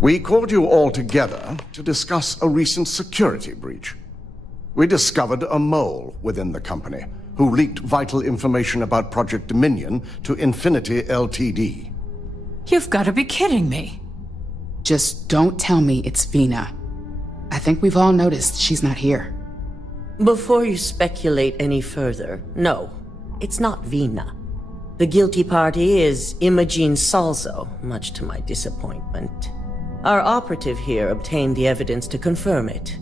We called you all together to discuss a recent security breach. We discovered a mole within the company who leaked vital information about Project Dominion to Infinity Ltd. You've got to be kidding me. Just don't tell me it's Vina. I think we've all noticed she's not here. Before you speculate any further, no, it's not Vina. The guilty party is Imogene Salzo, much to my disappointment. Our operative here obtained the evidence to confirm it.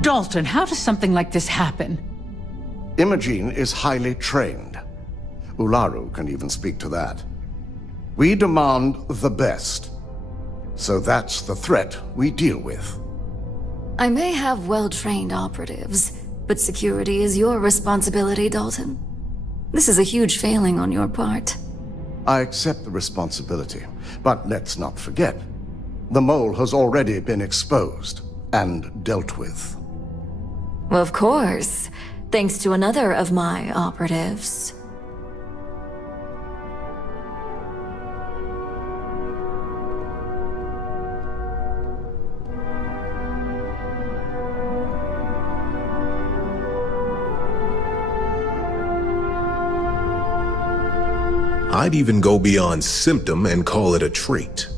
Dalton, how does something like this happen? Imogene is highly trained. Ularu can even speak to that. We demand the best. So that's the threat we deal with. I may have well-trained operatives, but security is your responsibility, Dalton. This is a huge failing on your part. I accept the responsibility, but let's not forget, the mole has already been exposed and dealt with. Of course, thanks to another of my operatives. I'd even go beyond symptom and call it a trait.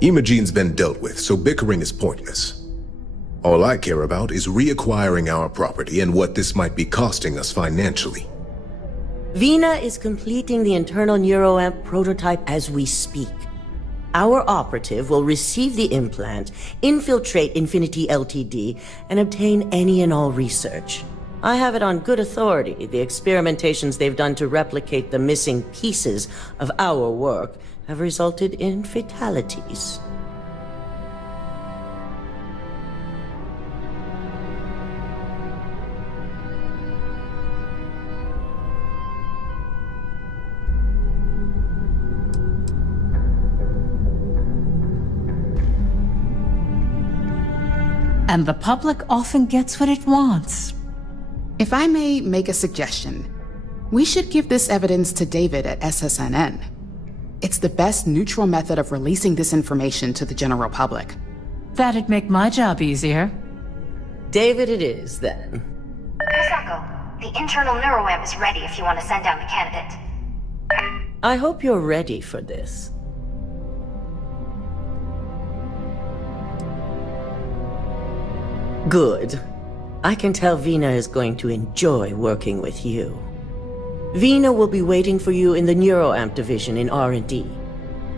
Imogene's been dealt with, so bickering is pointless. All I care about is reacquiring our property and what this might be costing us financially. Vina is completing the internal neuroamp prototype as we speak. Our operative will receive the implant, infiltrate Infinity Ltd, and obtain any and all research. I have it on good authority. The experimentations they've done to replicate the missing pieces of our work have resulted in fatalities. And the public often gets what it wants. If I may make a suggestion, we should give this evidence to David at SSNN. It's the best neutral method of releasing this information to the general public. That'd make my job easier. David it is, then. Misako, the internal neuroamp is ready if you want to send down the candidate. I hope you're ready for this. Good. I can tell Vina is going to enjoy working with you. Vina will be waiting for you in the neuroamp division in R&D.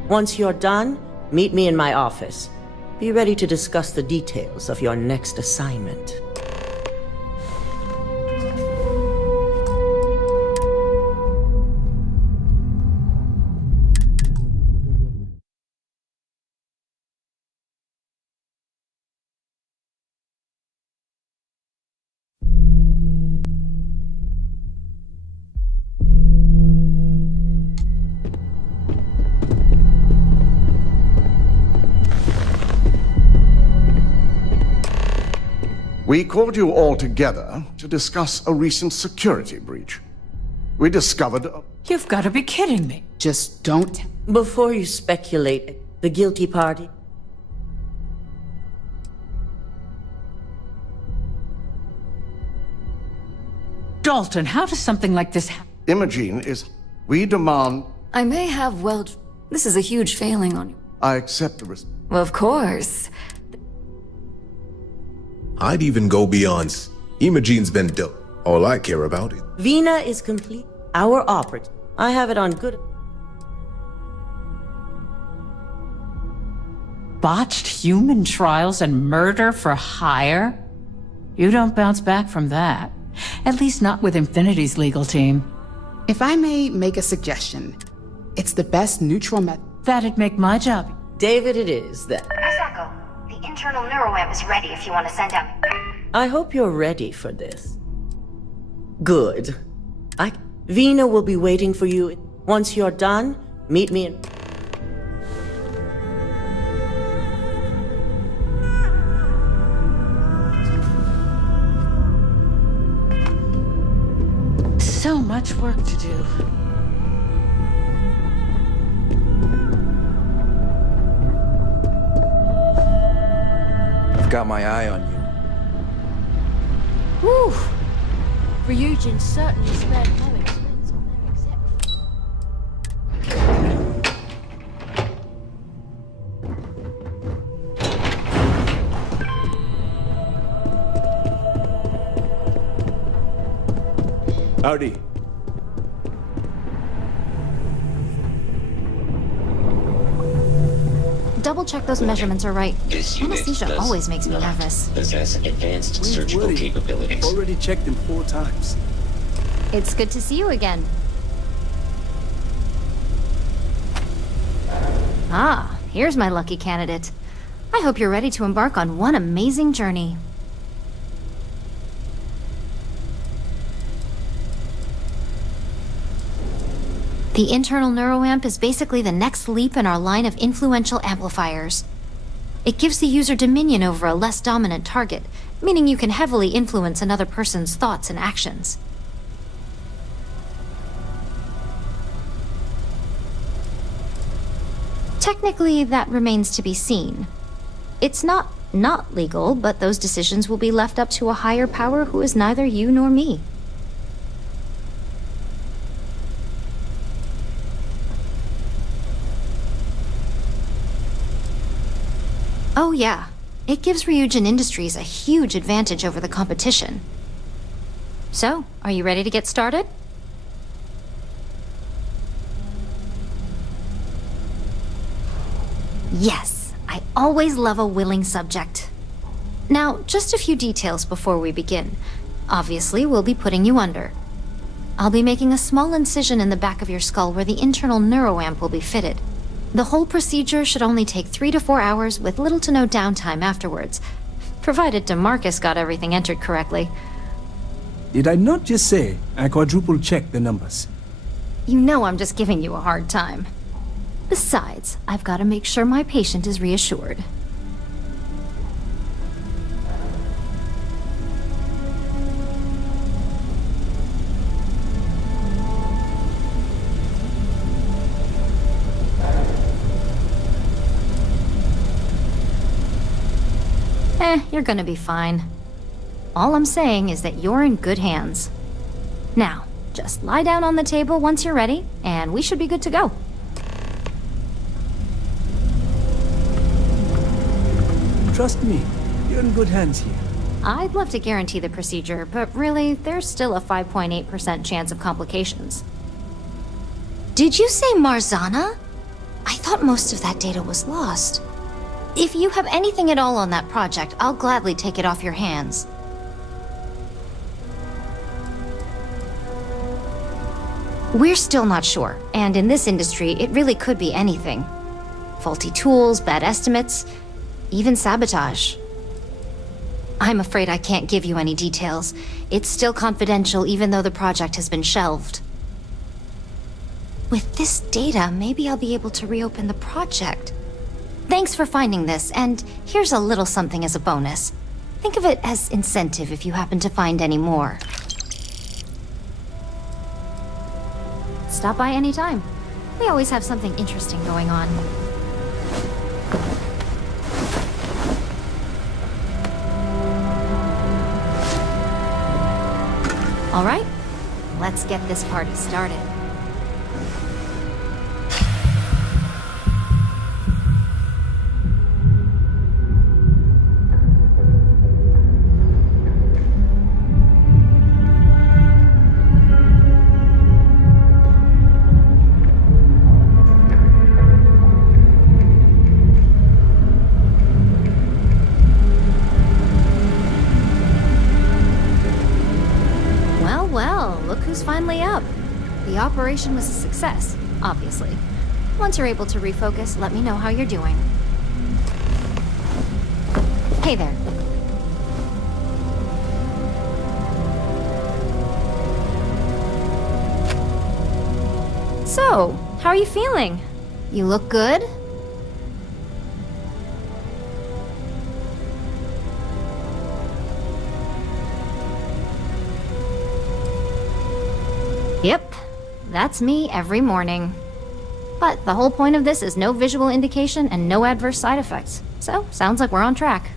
Once you're done, meet me in my office. Be ready to discuss the details of your next assignment. We called you all together to discuss a recent security breach. We discovered You've got to be kidding me. Just don't... Before you speculate, the guilty party? Dalton, how does something like this happen? Imogene is... We demand... I may have, well... This is a huge failing on you. I accept the risk. Of course. I'd even go beyond... Imogene's been dealt. All I care about is... Vina is complete. Our operative. I have it on good... Botched human trials and murder for hire? You don't bounce back from that. At least not with Infinity's legal team. If I may make a suggestion, it's the best neutral method... That'd make my job... David it is, then. Misako, the internal neuroamp is ready if you want to send down... I hope you're ready for this. Good. Vina will be waiting for you. Once you're done, meet me in... So much work to do. I've got my eye on you. Whew. Ryujin certainly spared no expense on their exec. Howdy. Double check those measurements are right. Anesthesia always makes me nervous. Possess advanced surgical capabilities. Already checked them 4 times. It's good to see you again. Ah, here's my lucky candidate. I hope you're ready to embark on one amazing journey. The internal neuroamp is basically the next leap in our line of influential amplifiers. It gives the user dominion over a less dominant target, meaning you can heavily influence another person's thoughts and actions. Technically, that remains to be seen. It's not legal, but those decisions will be left up to a higher power who is neither you nor me. Oh yeah, it gives Ryujin Industries a huge advantage over the competition. So, are you ready to get started? Yes, I always love a willing subject. Now, just a few details before we begin. Obviously, we'll be putting you under. I'll be making a small incision in the back of your skull where the internal neuroamp will be fitted. The whole procedure should only take 3 to 4 hours with little to no downtime afterwards, provided DeMarcus got everything entered correctly. Did I not just say I quadruple-checked the numbers? You know I'm just giving you a hard time. Besides, I've got to make sure my patient is reassured. You're gonna be fine. All I'm saying is that you're in good hands. Now, just lie down on the table once you're ready, and we should be good to go. Trust me, you're in good hands here. I'd love to guarantee the procedure, but really, there's still a 5.8% chance of complications. Did you say Marzana? I thought most of that data was lost. If you have anything at all on that project, I'll gladly take it off your hands. We're still not sure, and in this industry, it really could be anything. Faulty tools, bad estimates, even sabotage. I'm afraid I can't give you any details. It's still confidential even though the project has been shelved. With this data, maybe I'll be able to reopen the project. Thanks for finding this, and here's a little something as a bonus. Think of it as incentive if you happen to find any more. Stop by anytime. We always have something interesting going on. All right, let's get this party started. Finally up. The operation was a success, obviously. Once you're able to refocus, let me know how you're doing. Hey there. So, how are you feeling? You look good? Yep, that's me every morning. But the whole point of this is no visual indication and no adverse side effects. So, sounds like we're on track.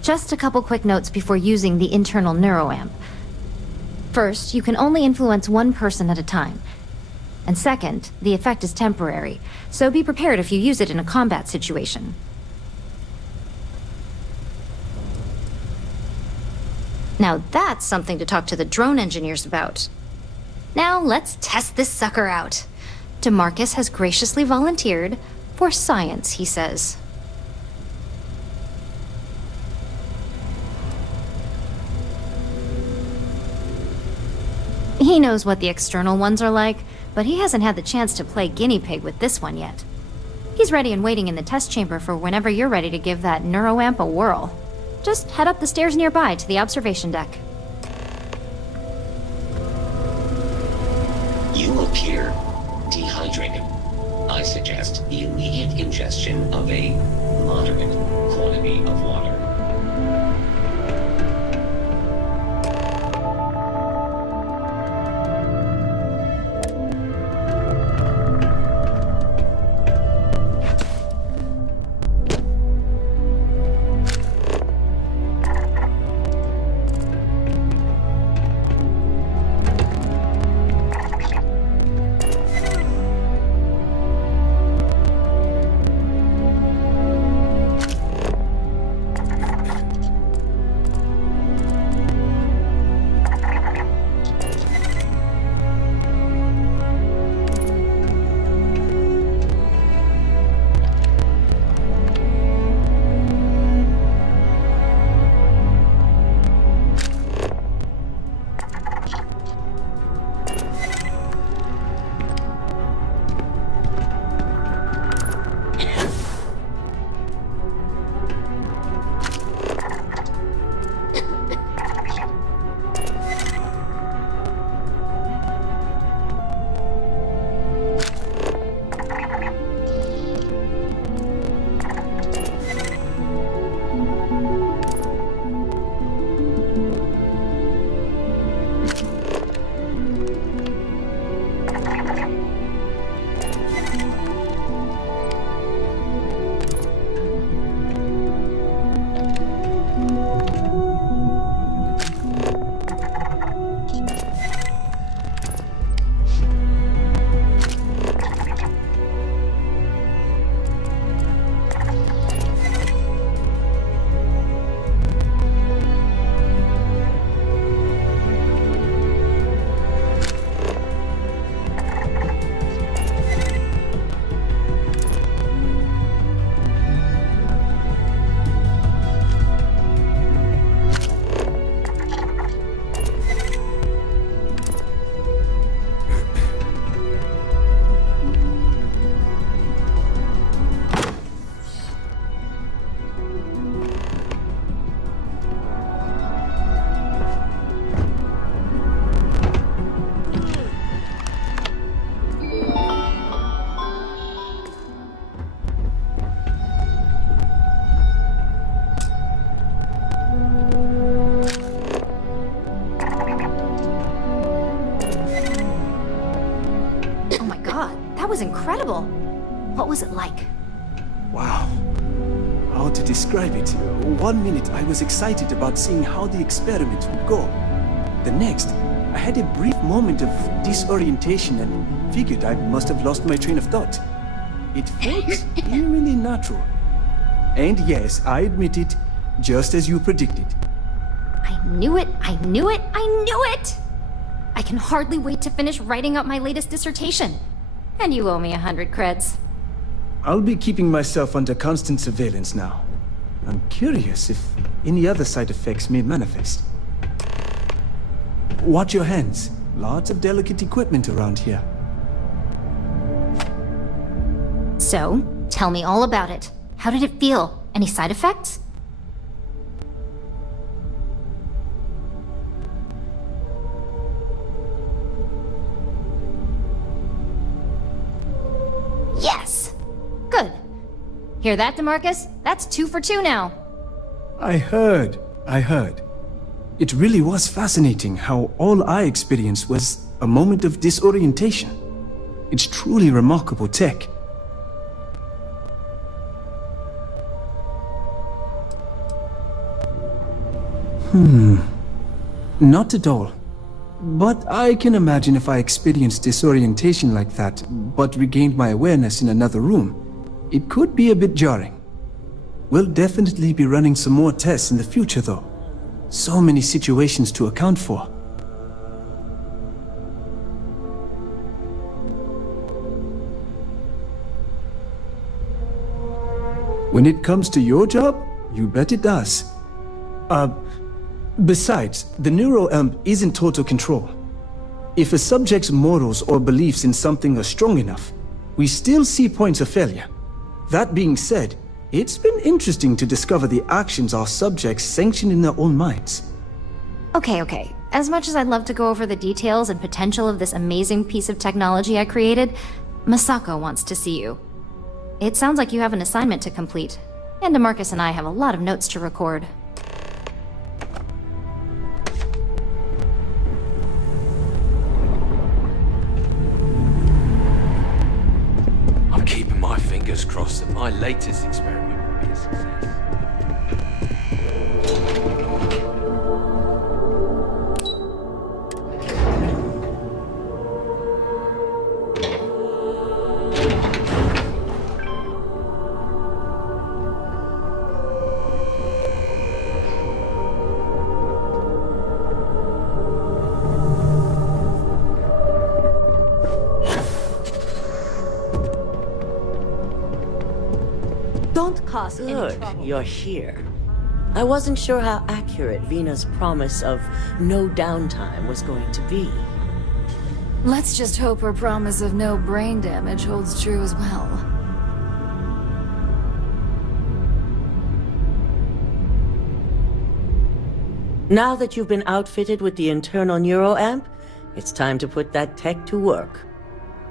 Just a couple quick notes before using the internal neuroamp. First, you can only influence one person at a time. And second, the effect is temporary, so be prepared if you use it in a combat situation. Now that's something to talk to the drone engineers about. Now let's test this sucker out. DeMarcus has graciously volunteered for science, he says. He knows what the external ones are like, but he hasn't had the chance to play guinea pig with this one yet. He's ready and waiting in the test chamber for whenever you're ready to give that neuroamp a whirl. Just head up the stairs nearby to the observation deck. You appear dehydrated. I suggest the immediate ingestion of a moderate quantity of water. incredible. What was it like? Wow. How to describe it? 1 minute I was excited about seeing how the experiment would go. The next, I had a brief moment of disorientation and figured I must have lost my train of thought. It felt eerily natural. And yes, I admit it, just as you predicted. I knew it, I knew it, I knew it! I can hardly wait to finish writing up my latest dissertation. And you owe me 100 creds. I'll be keeping myself under constant surveillance now. I'm curious if any other side effects may manifest. Watch your hands. Lots of delicate equipment around here. So, tell me all about it. How did it feel? Any side effects? Yes! Good. Hear that, DeMarcus? That's 2 for 2 now. I heard. It really was fascinating how all I experienced was a moment of disorientation. It's truly remarkable tech. Not at all. But I can imagine if I experienced disorientation like that, but regained my awareness in another room, it could be a bit jarring. We'll definitely be running some more tests in the future though. So many situations to account for. When it comes to your job, you bet it does. Besides, the neuroamp isn't total control. If a subject's morals or beliefs in something are strong enough, we still see points of failure. That being said, it's been interesting to discover the actions our subjects sanction in their own minds. Okay. As much as I'd love to go over the details and potential of this amazing piece of technology I created, Masako wants to see you. It sounds like you have an assignment to complete, and DeMarcus and I have a lot of notes to record. I'm keeping my fingers crossed that my latest experiment will be a success. Don't cause any Good, trouble. you're here. I wasn't sure how accurate Vina's promise of no downtime was going to be. Let's just hope her promise of no brain damage holds true as well. Now that you've been outfitted with the internal neuroamp, it's time to put that tech to work.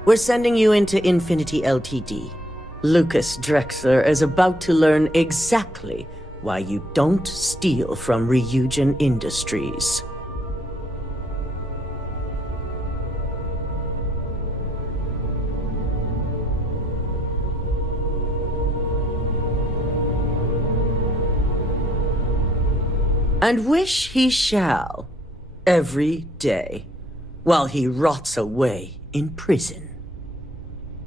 We're sending you into Infinity Ltd. Lucas Drexler is about to learn exactly why you don't steal from Ryujin Industries. And wish he shall, every day, while he rots away in prison.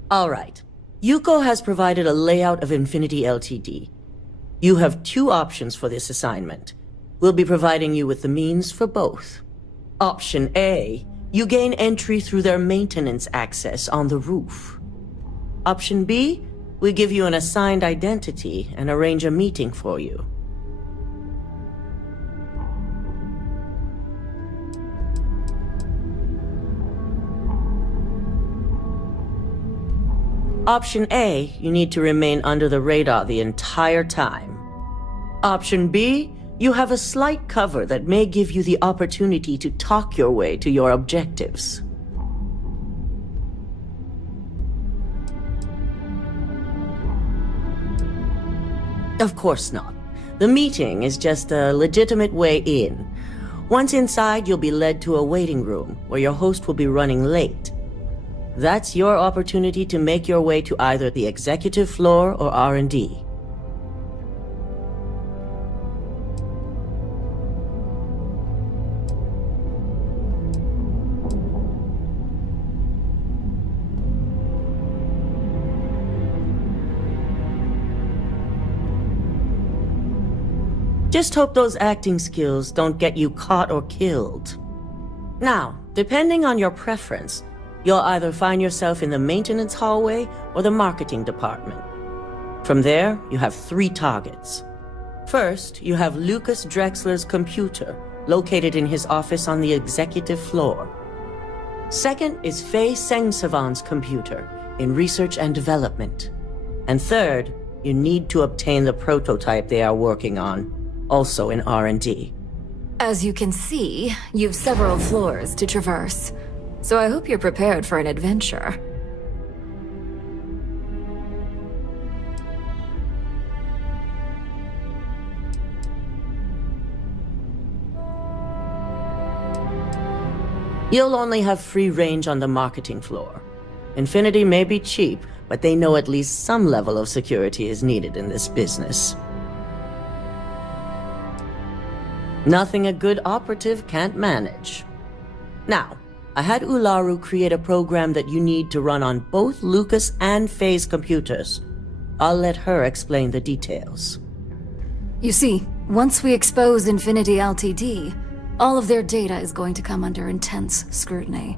All right. Yuko has provided a layout of Infinity Ltd. You have 2 options for this assignment. We'll be providing you with the means for both. Option A, you gain entry through their maintenance access on the roof. Option B, we give you an assigned identity and arrange a meeting for you. Option A, you need to remain under the radar the entire time. Option B, you have a slight cover that may give you the opportunity to talk your way to your objectives. Of course not. The meeting is just a legitimate way in. Once inside, you'll be led to a waiting room where your host will be running late. That's your opportunity to make your way to either the executive floor or R&D. Just hope those acting skills don't get you caught or killed. Now, depending on your preference, you'll either find yourself in the maintenance hallway or the marketing department. From there, you have 3 targets. First, you have Lucas Drexler's computer, located in his office on the executive floor. Second is Faye Sengsavan's computer, in research and development. And third, you need to obtain the prototype they are working on, also in R&D. As you can see, you've several floors to traverse, so I hope you're prepared for an adventure. You'll only have free range on the marketing floor. Infinity may be cheap, but they know at least some level of security is needed in this business. Nothing a good operative can't manage. Now, I had Ularu create a program that you need to run on both Lucas and Faye's computers. I'll let her explain the details. You see, once we expose Infinity Ltd., all of their data is going to come under intense scrutiny.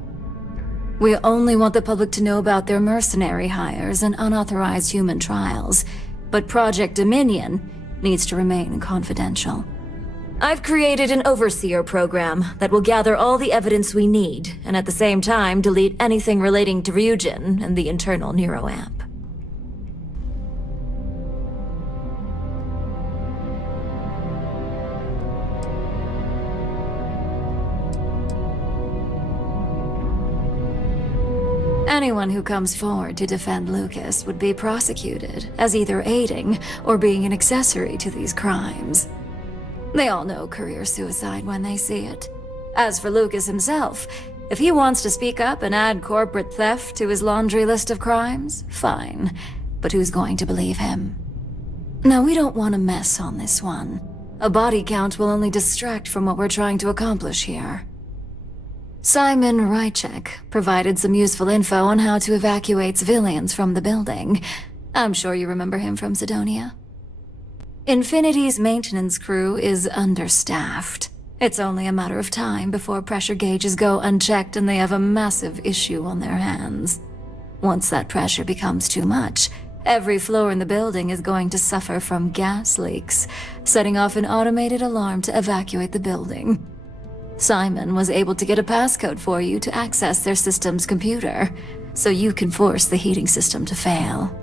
We only want the public to know about their mercenary hires and unauthorized human trials, but Project Dominion needs to remain confidential. I've created an overseer program that will gather all the evidence we need, and at the same time delete anything relating to Ryujin and the internal neuroamp. Anyone who comes forward to defend Lucas would be prosecuted as either aiding or being an accessory to these crimes. They all know career suicide when they see it. As for Lucas himself, if he wants to speak up and add corporate theft to his laundry list of crimes, fine. But who's going to believe him? Now, we don't want to mess on this one. A body count will only distract from what we're trying to accomplish here. Simon Rychek provided some useful info on how to evacuate civilians from the building. I'm sure you remember him from Sidonia. Infinity's maintenance crew is understaffed. It's only a matter of time before pressure gauges go unchecked and they have a massive issue on their hands. Once that pressure becomes too much, every floor in the building is going to suffer from gas leaks, setting off an automated alarm to evacuate the building. Simon was able to get a passcode for you to access their system's computer, so you can force the heating system to fail.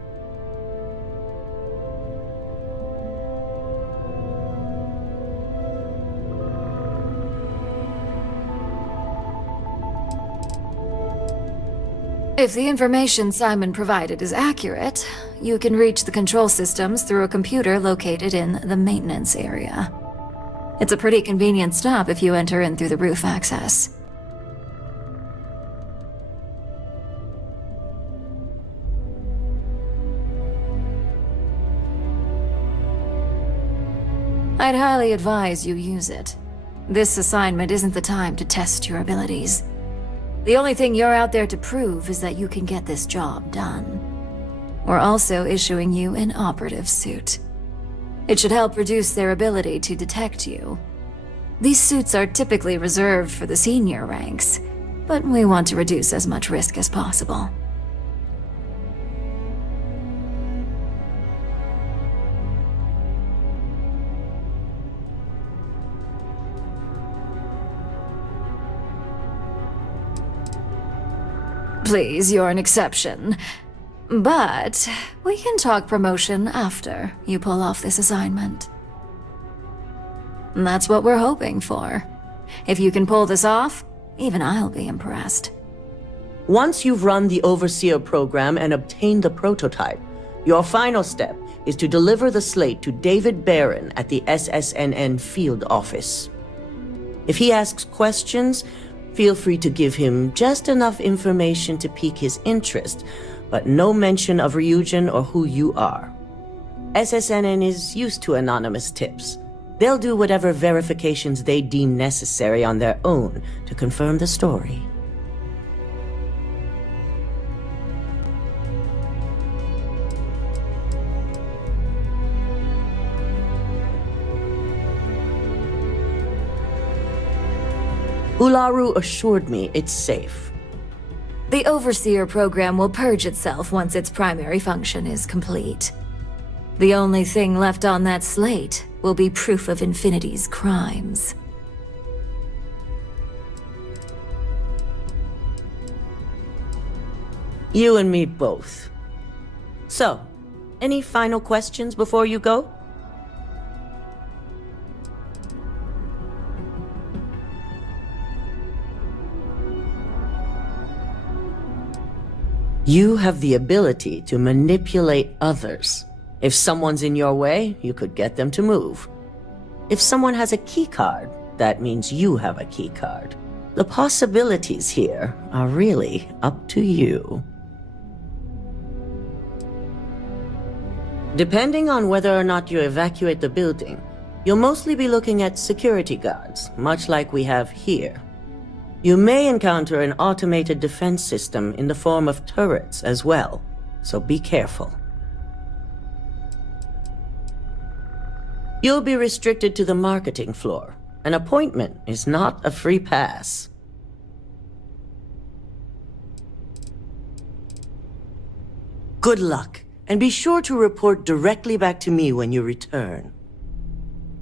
If the information Simon provided is accurate, you can reach the control systems through a computer located in the maintenance area. It's a pretty convenient stop if you enter in through the roof access. I'd highly advise you use it. This assignment isn't the time to test your abilities. The only thing you're out there to prove is that you can get this job done. We're also issuing you an operative suit. It should help reduce their ability to detect you. These suits are typically reserved for the senior ranks, but we want to reduce as much risk as possible. Please, you're an exception. But we can talk promotion after you pull off this assignment. And that's what we're hoping for. If you can pull this off, even I'll be impressed. Once you've run the Overseer program and obtained the prototype, your final step is to deliver the slate to David Barron at the SSNN field office. If he asks questions, Feel free to give him just enough information to pique his interest, but no mention of Ryujin or who you are. SSNN is used to anonymous tips. They'll do whatever verifications they deem necessary on their own to confirm the story. Ularu assured me it's safe. The Overseer program will purge itself once its primary function is complete. The only thing left on that slate will be proof of Infinity's crimes. You and me both. So, any final questions before you go? You have the ability to manipulate others. If someone's in your way, you could get them to move. If someone has a keycard, that means you have a keycard. The possibilities here are really up to you. Depending on whether or not you evacuate the building, you'll mostly be looking at security guards, much like we have here. You may encounter an automated defense system in the form of turrets as well, so be careful. You'll be restricted to the marketing floor. An appointment is not a free pass. Good luck, and be sure to report directly back to me when you return.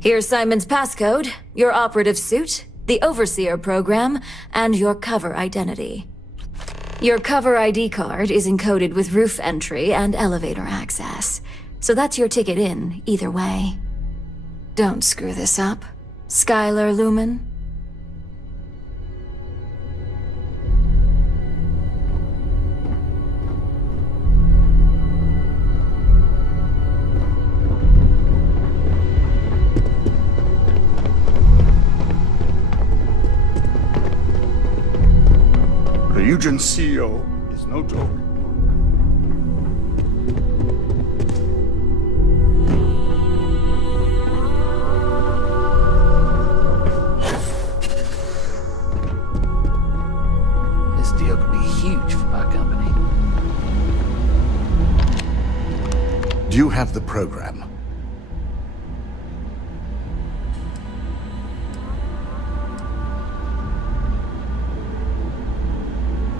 Here's Simon's passcode, your operative suit, the Overseer program, and your cover identity. Your cover ID card is encoded with roof entry and elevator access, so that's your ticket in, either way. Don't screw this up, Skylar Lumen. Ryujin CEO is no joke. This deal could be huge for our company. Do you have the program?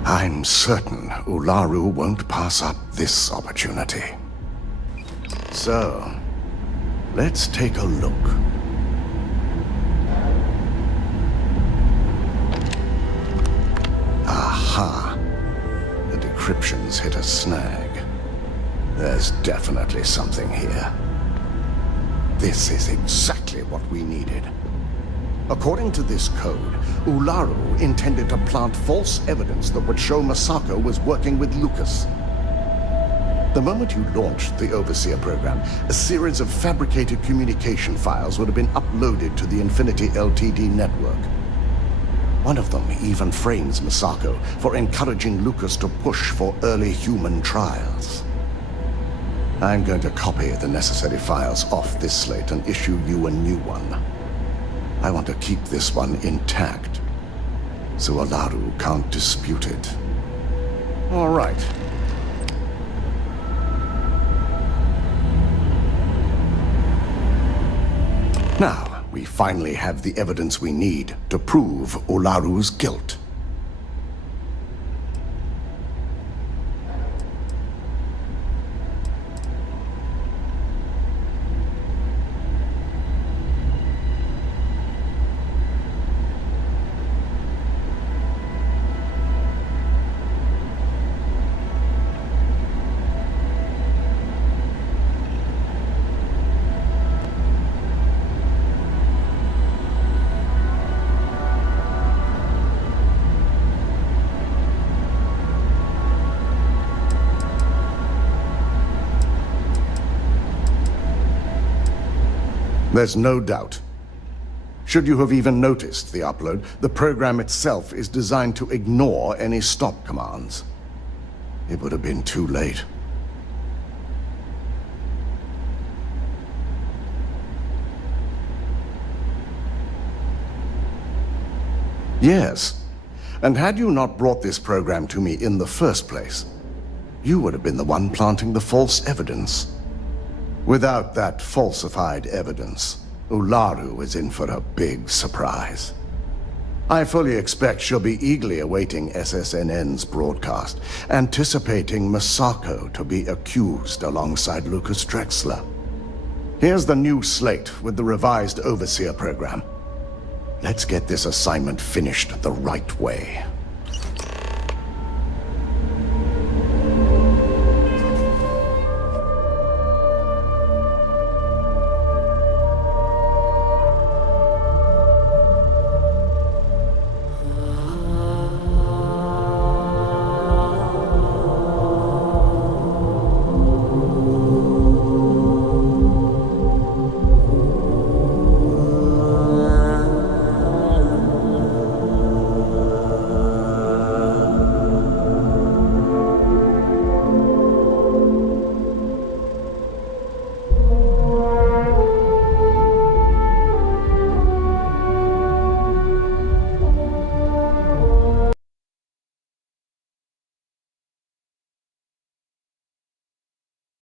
I'm certain Ularu won't pass up this opportunity. So, let's take a look. Aha! The decryption's hit a snag. There's definitely something here. This is exactly what we needed. According to this code, Ularu intended to plant false evidence that would show Masako was working with Lucas. The moment you launched the Overseer program, a series of fabricated communication files would have been uploaded to the Infinity Ltd network. One of them even frames Masako for encouraging Lucas to push for early human trials. I'm going to copy the necessary files off this slate and issue you a new one. I want to keep this one intact, so Ularu can't dispute it. All right. Now, we finally have the evidence we need to prove Ularu's guilt. There's no doubt. Should you have even noticed the upload, the program itself is designed to ignore any stop commands. It would have been too late. Yes, and had you not brought this program to me in the first place, you would have been the one planting the false evidence. Without that falsified evidence, Ularu is in for a big surprise. I fully expect she'll be eagerly awaiting SSNN's broadcast, anticipating Masako to be accused alongside Lucas Drexler. Here's the new slate with the revised Overseer program. Let's get this assignment finished the right way.